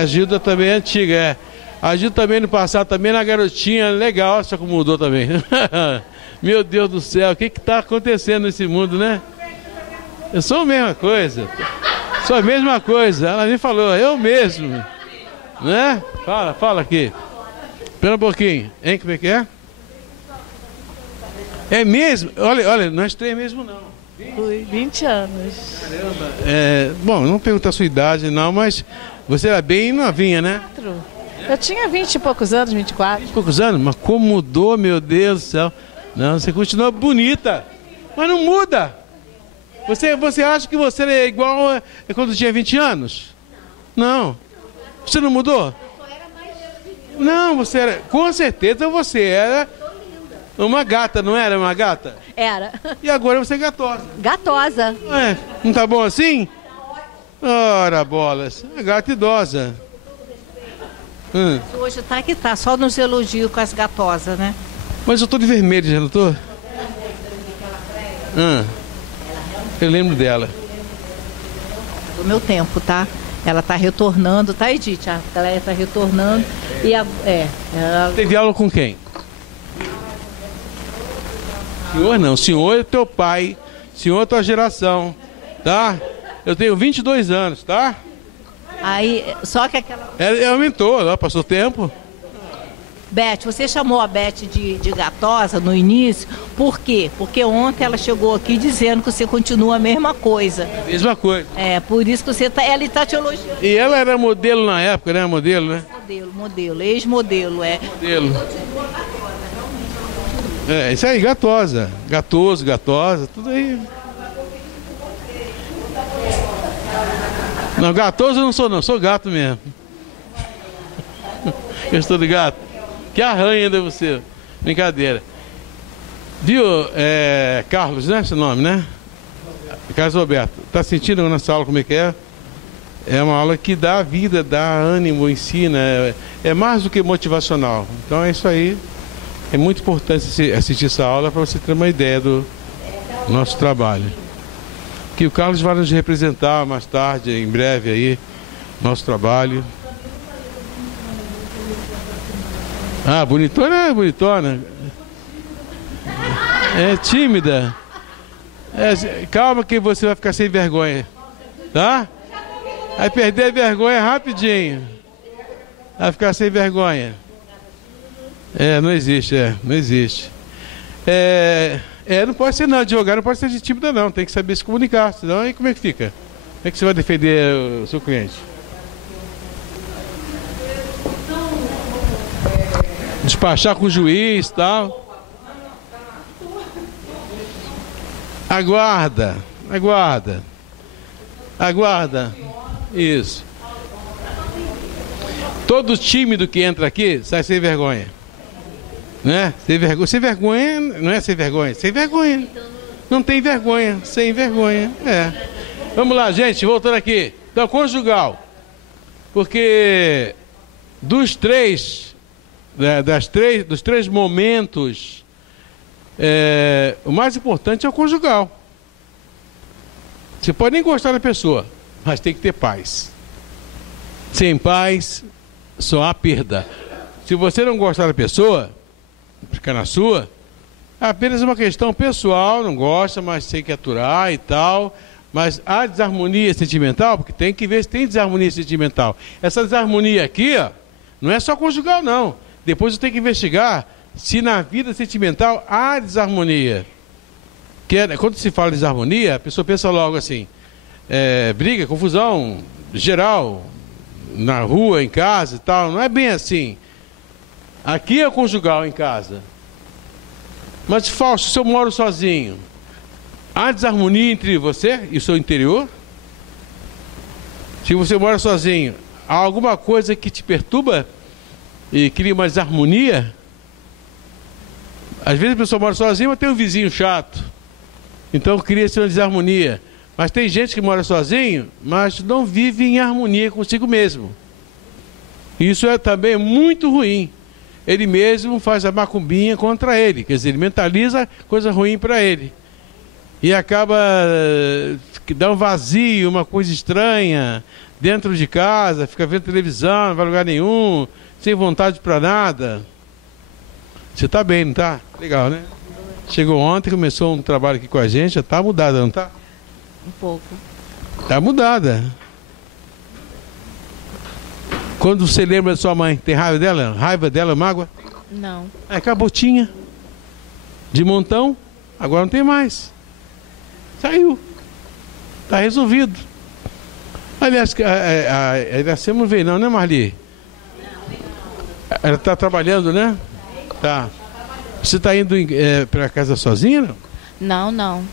A Gilda também é antiga, A Gilda também no passado, também era garotinha, legal, só que mudou também. Meu Deus do céu, o que está acontecendo nesse mundo, né? Eu sou a mesma coisa. Sou a mesma coisa. Ela me falou, eu mesmo. Né? Fala aqui. Espera um pouquinho. Hein, como é que é? É mesmo? Olha, nós três mesmo não. 20 anos. Caramba. Bom, não pergunto a sua idade não, mas você era bem novinha, né? Eu tinha 20 e poucos anos, 24. 20 e poucos anos? Mas como mudou, meu Deus do céu. Não, você continua bonita. Mas não muda. Você acha que você é igual quando tinha 20 anos? Não. Você não mudou? Não, você era... Com certeza você era uma gata, não era uma gata? Era. E agora você é gatosa. Gatosa. Não tá bom assim? Ora, bolas. É gata idosa. Hoje tá que tá, só nos elogios com as gatosas, né? Mas eu tô de vermelho, já não tô? Eu lembro dela. Do meu tempo, tá? Ela tá retornando, tá, Edith? A galera tá retornando. E ela... Teve aula com quem? Senhor não, senhor é teu pai, senhor é tua geração, tá? Eu tenho 22 anos, tá? Aí, só que aquela... Ela aumentou, ela passou tempo. Beth, você chamou a Beth de gatosa no início, por quê? Porque ontem ela chegou aqui dizendo que você continua a mesma coisa. Mesma coisa. Por isso que ela está te elogiando. E ela era modelo na época, né? Modelo, né? Modelo, ex-modelo, Modelo. Isso aí, gatosa. Gatoso, gatosa, tudo aí. Não, gatoso eu não sou não, sou gato mesmo. Eu estou de gato. Que arranha de você. Brincadeira. Viu, Carlos, né? Esse nome, né? Carlos Roberto. Tá sentindo nessa aula como é que é? É uma aula que dá vida, dá ânimo, ensina. É mais do que motivacional. Então é isso aí. É muito importante assistir essa aula para você ter uma ideia do nosso trabalho. Que o Carlos vai nos representar mais tarde, em breve aí, nosso trabalho. Bonitona, bonitona. É tímida. Calma que você vai ficar sem vergonha. Tá? Vai perder a vergonha rapidinho. Vai ficar sem vergonha. Não existe, não existe. Não pode ser não, advogado não pode ser de tímida não, tem que saber se comunicar, senão aí como é que fica? Como é que você vai defender o seu cliente? Despachar com o juiz e tal. Aguarda. Isso. Todo tímido que entra aqui sai sem vergonha. Né? Sem vergonha, não é sem vergonha, sem vergonha. Não tem vergonha, sem vergonha. Vamos lá, gente, voltando aqui. Então, conjugal. Porque dos três momentos, o mais importante é o conjugal. Você pode nem gostar da pessoa, mas tem que ter paz. Sem paz, só há perda. Se você não gostar da pessoa, fica na sua, é apenas uma questão pessoal, não gosta, mas tem que aturar e tal. Mas há desarmonia sentimental, porque tem que ver se tem desarmonia sentimental. Essa desarmonia aqui, não é só conjugal, não. Depois eu tenho que investigar se na vida sentimental há desarmonia. Quando se fala de desarmonia, a pessoa pensa logo assim, briga, confusão geral, na rua, em casa e tal. Não é bem assim. Aqui é conjugal em casa. Mas, Fausto, se eu moro sozinho, há desarmonia entre você e o seu interior? Se você mora sozinho, há alguma coisa que te perturba e cria uma desarmonia? Às vezes a pessoa mora sozinha, mas tem um vizinho chato. Então cria-se uma desarmonia. Mas tem gente que mora sozinho, mas não vive em harmonia consigo mesmo. Isso é também muito ruim. Ele mesmo faz a macumbinha contra ele. Quer dizer, ele mentaliza coisa ruim para ele. E acaba que dá um vazio, uma coisa estranha dentro de casa, fica vendo televisão, não vai a lugar nenhum, sem vontade para nada. Você está bem, não está? Legal, né? Chegou ontem, começou um trabalho aqui com a gente, já está mudada, não está? Um pouco. Está mudada. Quando você lembra da sua mãe, tem raiva dela? Raiva dela, mágoa? Não. Acabou, tinha. De montão, agora não tem mais. Saiu. Está resolvido. Aliás, a Iracema não veio não, né, Marli? Ela está trabalhando, né? Tá. Você está indo para casa sozinha, não? Não.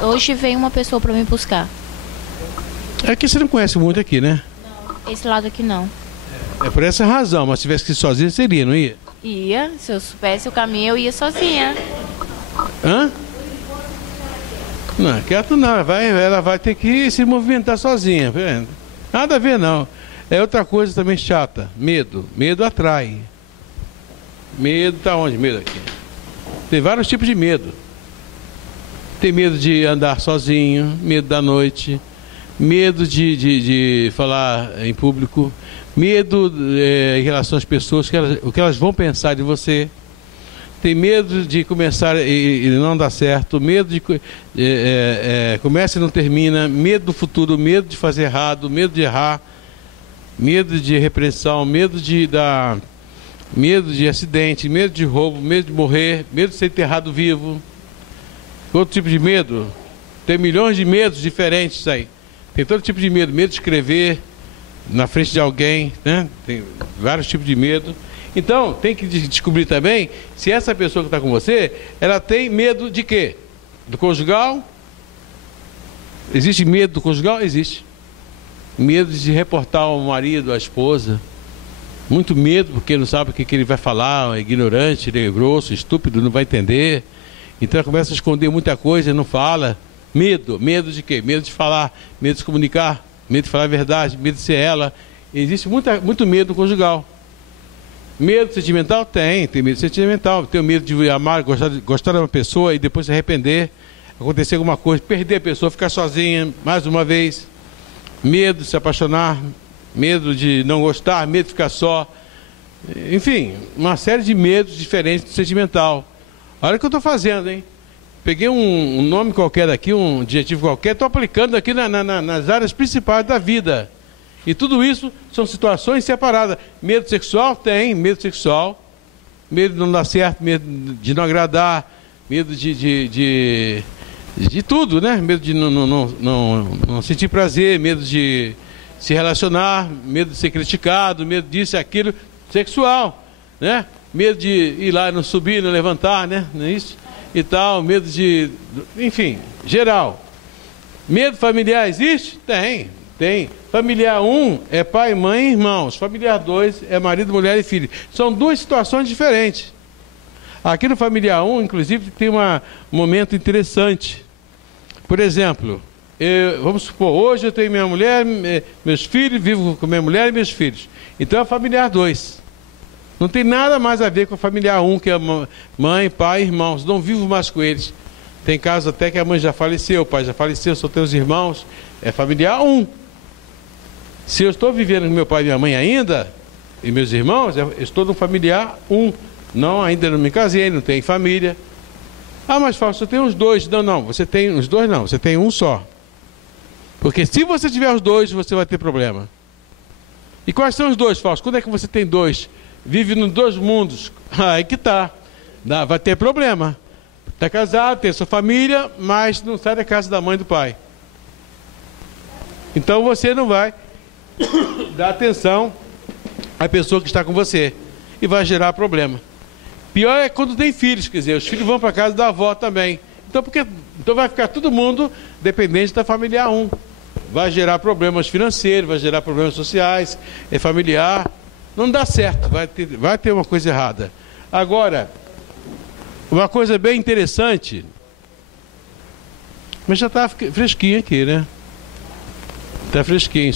Hoje veio uma pessoa para me buscar. É que você não conhece muito aqui, né? Não, esse lado aqui não. É por essa razão, mas se tivesse que ir sozinha, seria, não ia? Ia, se eu soubesse o caminho, eu ia sozinha. Hã? Não, quieto não, ela vai ter que se movimentar sozinha. Nada a ver, não. É outra coisa também chata, medo. Medo atrai. Medo tá onde? Medo aqui. Tem vários tipos de medo. Tem medo de andar sozinho, medo da noite, medo de falar em público, medo em relação às pessoas, o que elas vão pensar de você. Tem medo de começar e não dar certo, medo de começa e não termina, medo do futuro, medo de fazer errado, medo de errar, medo de repressão, medo de acidente, medo de roubo, medo de morrer, medo de ser enterrado vivo. Outro tipo de medo, tem milhões de medos diferentes aí. Tem todo tipo de medo, medo de escrever na frente de alguém, né? Tem vários tipos de medo. Então, tem que descobrir também se essa pessoa que está com você, ela tem medo de quê? Do conjugal? Existe medo do conjugal? Existe. Medo de reportar ao marido, à esposa. Muito medo, porque não sabe o que ele vai falar, é ignorante, ele é grosso, estúpido, não vai entender. Então ela começa a esconder muita coisa e não fala. Medo. Medo de quê? Medo de falar, medo de se comunicar, medo de falar a verdade, medo de ser ela. Existe muito medo conjugal. Medo sentimental? Tem medo sentimental. Tem medo de amar, gostar de uma pessoa e depois se arrepender, acontecer alguma coisa, perder a pessoa, ficar sozinha mais uma vez. Medo de se apaixonar, medo de não gostar, medo de ficar só. Enfim, uma série de medos diferentes do sentimental. Olha o que eu estou fazendo, hein? Peguei um nome qualquer daqui, um adjetivo qualquer, estou aplicando aqui nas áreas principais da vida. E tudo isso são situações separadas. Medo sexual? Tem, medo sexual. Medo de não dar certo, medo de não agradar, medo de tudo, né? Medo de não sentir prazer, medo de se relacionar, medo de ser criticado, medo disso e aquilo. Sexual, né? Medo de ir lá, não subir, não levantar, né? Não é isso? E tal, medo de... Enfim, geral. Medo familiar existe? Tem. Familiar 1 é pai, mãe e irmãos. Familiar 2 é marido, mulher e filho. São duas situações diferentes. Aqui no familiar 1, inclusive, tem um momento interessante. Por exemplo, vamos supor, hoje eu tenho minha mulher, meus filhos, vivo com minha mulher e meus filhos. Então é familiar 2. Não tem nada mais a ver com a familiar 1, que é mãe, pai e irmãos. Não vivo mais com eles. Tem casos até que a mãe já faleceu, o pai já faleceu, só tenho os irmãos. É familiar 1. Se eu estou vivendo com meu pai e minha mãe ainda, e meus irmãos, eu estou no familiar 1. Não, ainda não me casei, não tenho família. Ah, mas Fausto, eu tenho os dois. Não, você tem os dois não, você tem um só. Porque se você tiver os dois, você vai ter problema. E quais são os dois, Fausto? Quando é que você tem dois? Vive nos dois mundos. Aí que tá. Vai ter problema. Está casado, tem sua família, mas não sai da casa da mãe e do pai. Então você não vai dar atenção à pessoa que está com você e vai gerar problema. Pior é quando tem filhos, quer dizer, os filhos vão para casa da avó também. Então vai ficar todo mundo dependente da familiar 1. Vai gerar problemas financeiros, vai gerar problemas sociais, familiar. Não dá certo, vai ter uma coisa errada. Agora, uma coisa bem interessante, mas já está fresquinho aqui, né? Está fresquinho.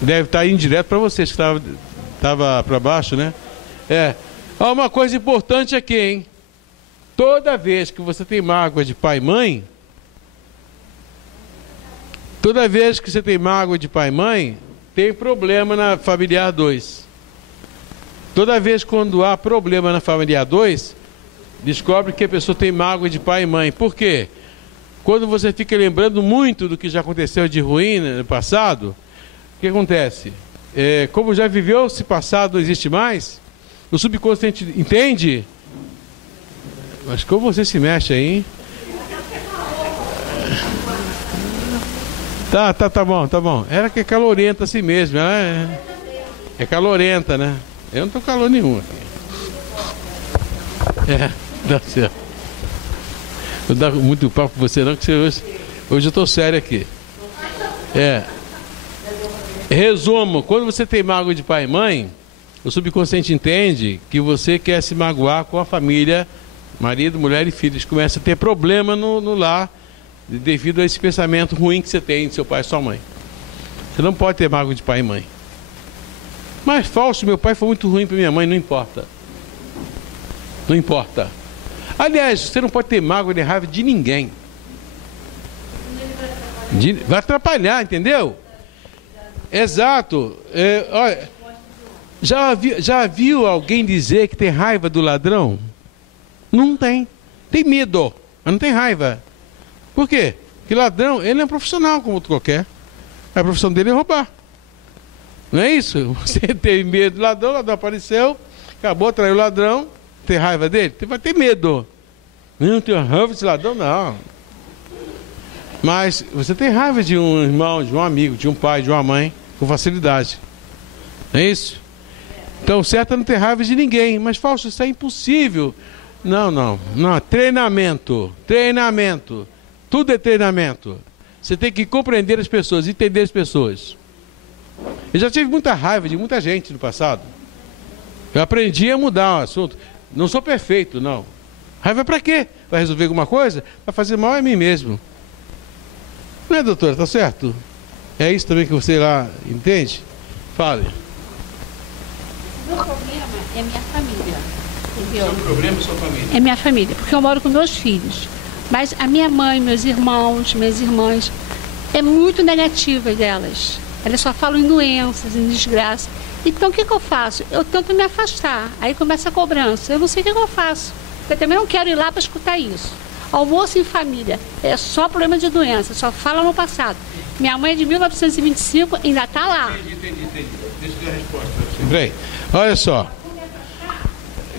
Deve estar indo direto para vocês, que estava para baixo, né? Ó, uma coisa importante aqui, hein? Toda vez que você tem mágoa de pai e mãe, tem problema na familiar 2. Toda vez quando há problema na familiar 2, descobre que a pessoa tem mágoa de pai e mãe. Por quê? Quando você fica lembrando muito do que já aconteceu de ruim no passado, o que acontece? Como já viveu esse passado, não existe mais, o subconsciente entende. Mas como você se mexe aí, hein? Tá bom. Ela que é calorenta assim mesmo. Ela é calorenta, né? Eu não tô calor nenhum aqui. Dá certo. Não dá muito papo com você não, que hoje eu tô sério aqui. Resumo, quando você tem mágoa de pai e mãe, o subconsciente entende que você quer se magoar com a família, marido, mulher e filhos. Começa a ter problema no lar devido a esse pensamento ruim que você tem de seu pai e sua mãe. Você não pode ter mágoa de pai e mãe. Mas falso, meu pai foi muito ruim para minha mãe, não importa. Não importa. Aliás, você não pode ter mágoa nem raiva de ninguém. Vai atrapalhar, entendeu? Exato. Olha, já viu alguém dizer que tem raiva do ladrão? Não tem. Tem medo, mas não tem raiva. Por quê? Porque ladrão, ele é um profissional como outro qualquer. A profissão dele é roubar. Não é isso? Você tem medo do ladrão, o ladrão apareceu, acabou, traiu o ladrão, tem raiva dele? Você vai ter medo. Não tem raiva desse ladrão, não. Mas você tem raiva de um irmão, de um amigo, de um pai, de uma mãe, com facilidade. Não é isso? Então, certo é não ter raiva de ninguém. Mas, falso, isso é impossível. Não. Treinamento. Tudo é treinamento. Você tem que compreender as pessoas, entender as pessoas. Eu já tive muita raiva de muita gente no passado. Eu aprendi a mudar o assunto. Não sou perfeito, não. Raiva para quê? Vai resolver alguma coisa? Vai fazer mal a mim mesmo. Não é, doutora? Tá certo? É isso também que você lá entende? Fale. Meu problema é minha família. Entendeu? Seu problema é sua família? É minha família, porque eu moro com meus filhos. Mas a minha mãe, meus irmãos, minhas irmãs, é muito negativa delas. Elas só falam em doenças, em desgraça. Então o que eu faço? Eu tento me afastar. Aí começa a cobrança. Eu não sei o que eu faço. Eu também não quero ir lá para escutar isso. Almoço em família é só problema de doença, só fala no passado. Minha mãe é de 1925, ainda está lá. Entendi. Deixa eu dar a resposta. Bem, olha só.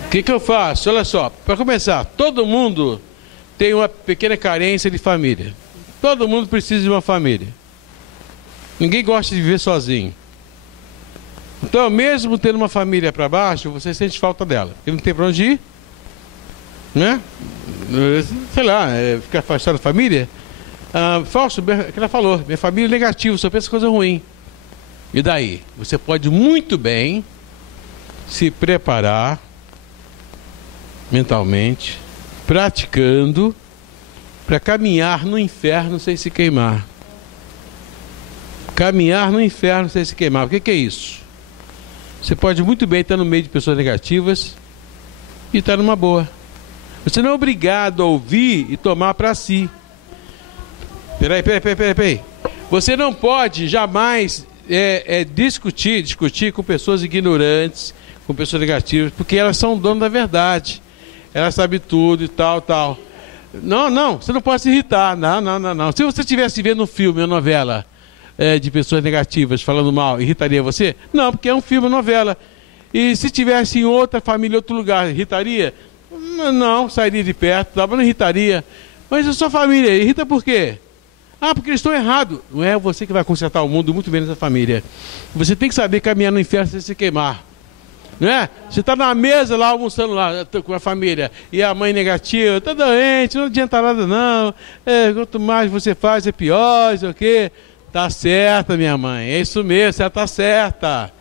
O que eu faço? Olha só, para começar, todo mundo tem uma pequena carência de família. Todo mundo precisa de uma família. Ninguém gosta de viver sozinho. Então, mesmo tendo uma família para baixo, você sente falta dela. Porque não tem para onde ir, né? Sei lá, ficar afastado da família. Falso, que ela falou, minha família é negativa, só pensa coisa ruim. E daí? Você pode muito bem se preparar mentalmente, praticando, para caminhar no inferno sem se queimar. Caminhar no inferno sem se queimar. O que é isso? Você pode muito bem estar no meio de pessoas negativas e estar numa boa. Você não é obrigado a ouvir e tomar para si. Peraí. Você não pode jamais discutir com pessoas ignorantes, com pessoas negativas, porque elas são donas da verdade. Elas sabem tudo e tal. Não, você não pode se irritar. Não. Se você estivesse vendo um filme, uma novela de pessoas negativas falando mal, irritaria você? Não, porque é um filme, uma novela. E se tivesse em outra família, em outro lugar, irritaria? Não, sairia de perto, não irritaria. Mas a sua família irrita por quê? Ah, porque eles estão errados. Não é você que vai consertar o mundo, muito menos a família. Você tem que saber caminhar no inferno sem se queimar. Não é? Você está na mesa lá, almoçando lá com a família, e a mãe negativa, está doente, não adianta nada não. Quanto mais você faz, é pior, sei o quê. Tá certa, minha mãe, é isso mesmo, você está certa.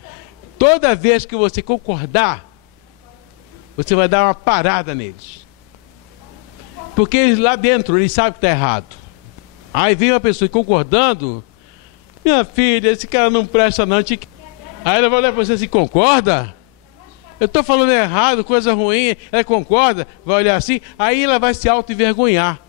Toda vez que você concordar, você vai dar uma parada neles. Porque eles lá dentro, eles sabem que está errado. Aí vem uma pessoa concordando, minha filha, esse cara não presta não. Aí ela vai olhar para você assim, concorda? Eu estou falando errado, coisa ruim, ela concorda, vai olhar assim, aí ela vai se auto-envergonhar.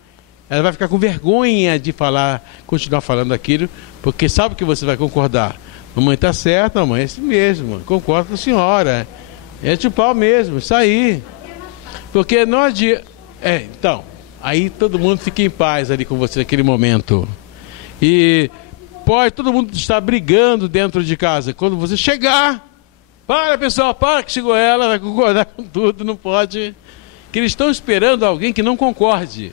Ela vai ficar com vergonha de falar, continuar falando aquilo, porque sabe que você vai concordar. Mamãe está certa, mamãe, é isso mesmo, concordo com a senhora. É de pau mesmo, isso aí. Porque não adianta. Então, aí todo mundo fica em paz ali com você naquele momento. E pode todo mundo estar brigando dentro de casa. Quando você chegar, para pessoal, para que chegou ela, vai concordar com tudo, não pode. Que eles estão esperando alguém que não concorde.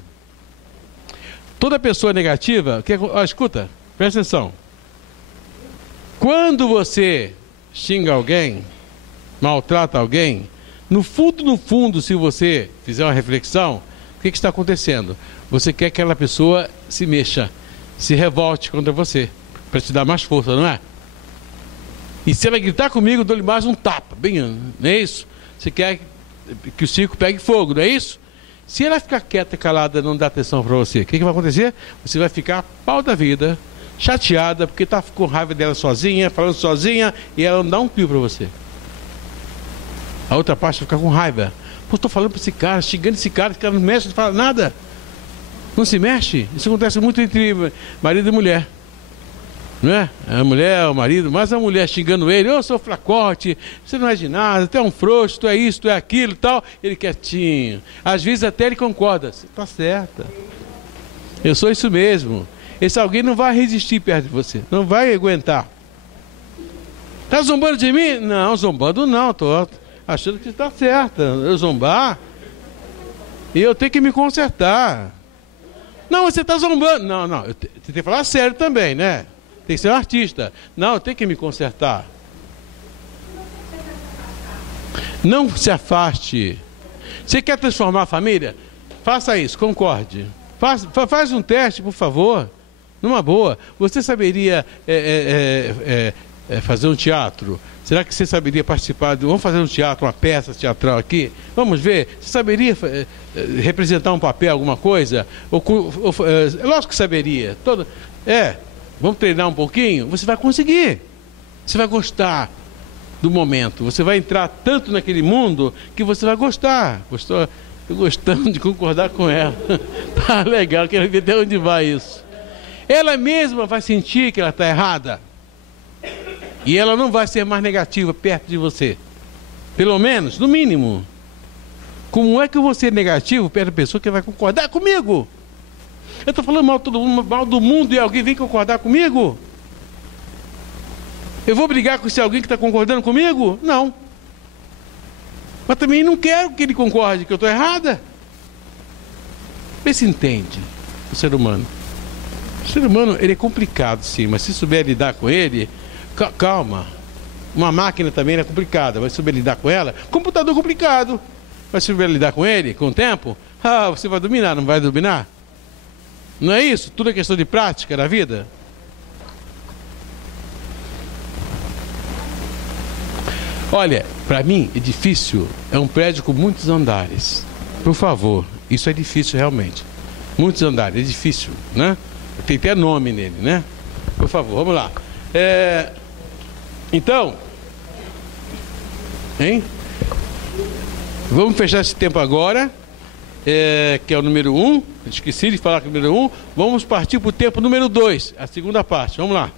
Toda pessoa negativa, escuta, presta atenção. Quando você xinga alguém, maltrata alguém, no fundo, se você fizer uma reflexão, o que está acontecendo? Você quer que aquela pessoa se mexa, se revolte contra você, para te dar mais força, não é? E se ela gritar comigo, eu dou-lhe mais um tapa, bem, não é isso? Você quer que o circo pegue fogo, não é isso? Se ela ficar quieta, calada, não dar atenção para você, o que vai acontecer? Você vai ficar pau da vida, chateada, porque está com raiva dela sozinha, falando sozinha, e ela não dá um pio para você. A outra parte vai ficar com raiva. Pô, estou falando para esse cara, xingando esse cara não mexe, não fala nada. Não se mexe. Isso acontece muito entre marido e mulher. Não é? A mulher, o marido, mas a mulher xingando ele, eu sou fracote, você não é de nada, tu é um frouxo, tu é isso, tu é aquilo e tal. Ele quietinho. Às vezes até ele concorda. Você está certa. Eu sou isso mesmo. Esse alguém não vai resistir perto de você. Não vai aguentar. Está zombando de mim? Não, zombando não. Estou achando que está certa. Eu zombar e eu tenho que me consertar. Não, você está zombando. Não, você tem que falar sério também, né? Tem que ser um artista. Não, eu tenho que me consertar. Não se afaste. Você quer transformar a família? Faça isso, concorde. Faz um teste, por favor. Numa boa. Você saberia fazer um teatro? Será que você saberia participar de... Vamos fazer um teatro, uma peça teatral aqui? Vamos ver. Você saberia representar um papel, alguma coisa? Lógico que saberia. Vamos treinar um pouquinho? Você vai conseguir. Você vai gostar do momento. Você vai entrar tanto naquele mundo que você vai gostar. Estou gostando de concordar com ela. Tá legal, quero ver até onde vai isso. Ela mesma vai sentir que ela está errada. E ela não vai ser mais negativa perto de você. Pelo menos, no mínimo. Como é que eu vou ser negativo perto da pessoa que vai concordar comigo? Eu estou falando mal do mundo e alguém vem concordar comigo? Eu vou brigar com esse alguém que está concordando comigo? Não. Mas também não quero que ele concorde que eu estou errada. Vê se entende o ser humano. O ser humano, ele é complicado sim, mas se souber lidar com ele, calma. Uma máquina também é complicada, mas se souber lidar com ela, computador é complicado. Mas se souber lidar com ele, com o tempo, você vai dominar, não vai dominar? Não é isso? Tudo é questão de prática na vida. Olha, para mim, edifício é um prédio com muitos andares. Por favor, isso é difícil realmente. Muitos andares, é difícil, né? Tem até nome nele, né? Por favor, vamos lá. Então, vamos fechar esse tempo agora. Que é o número 1, esqueci de falar que é o número 1, vamos partir para o tempo número 2, a segunda parte, vamos lá.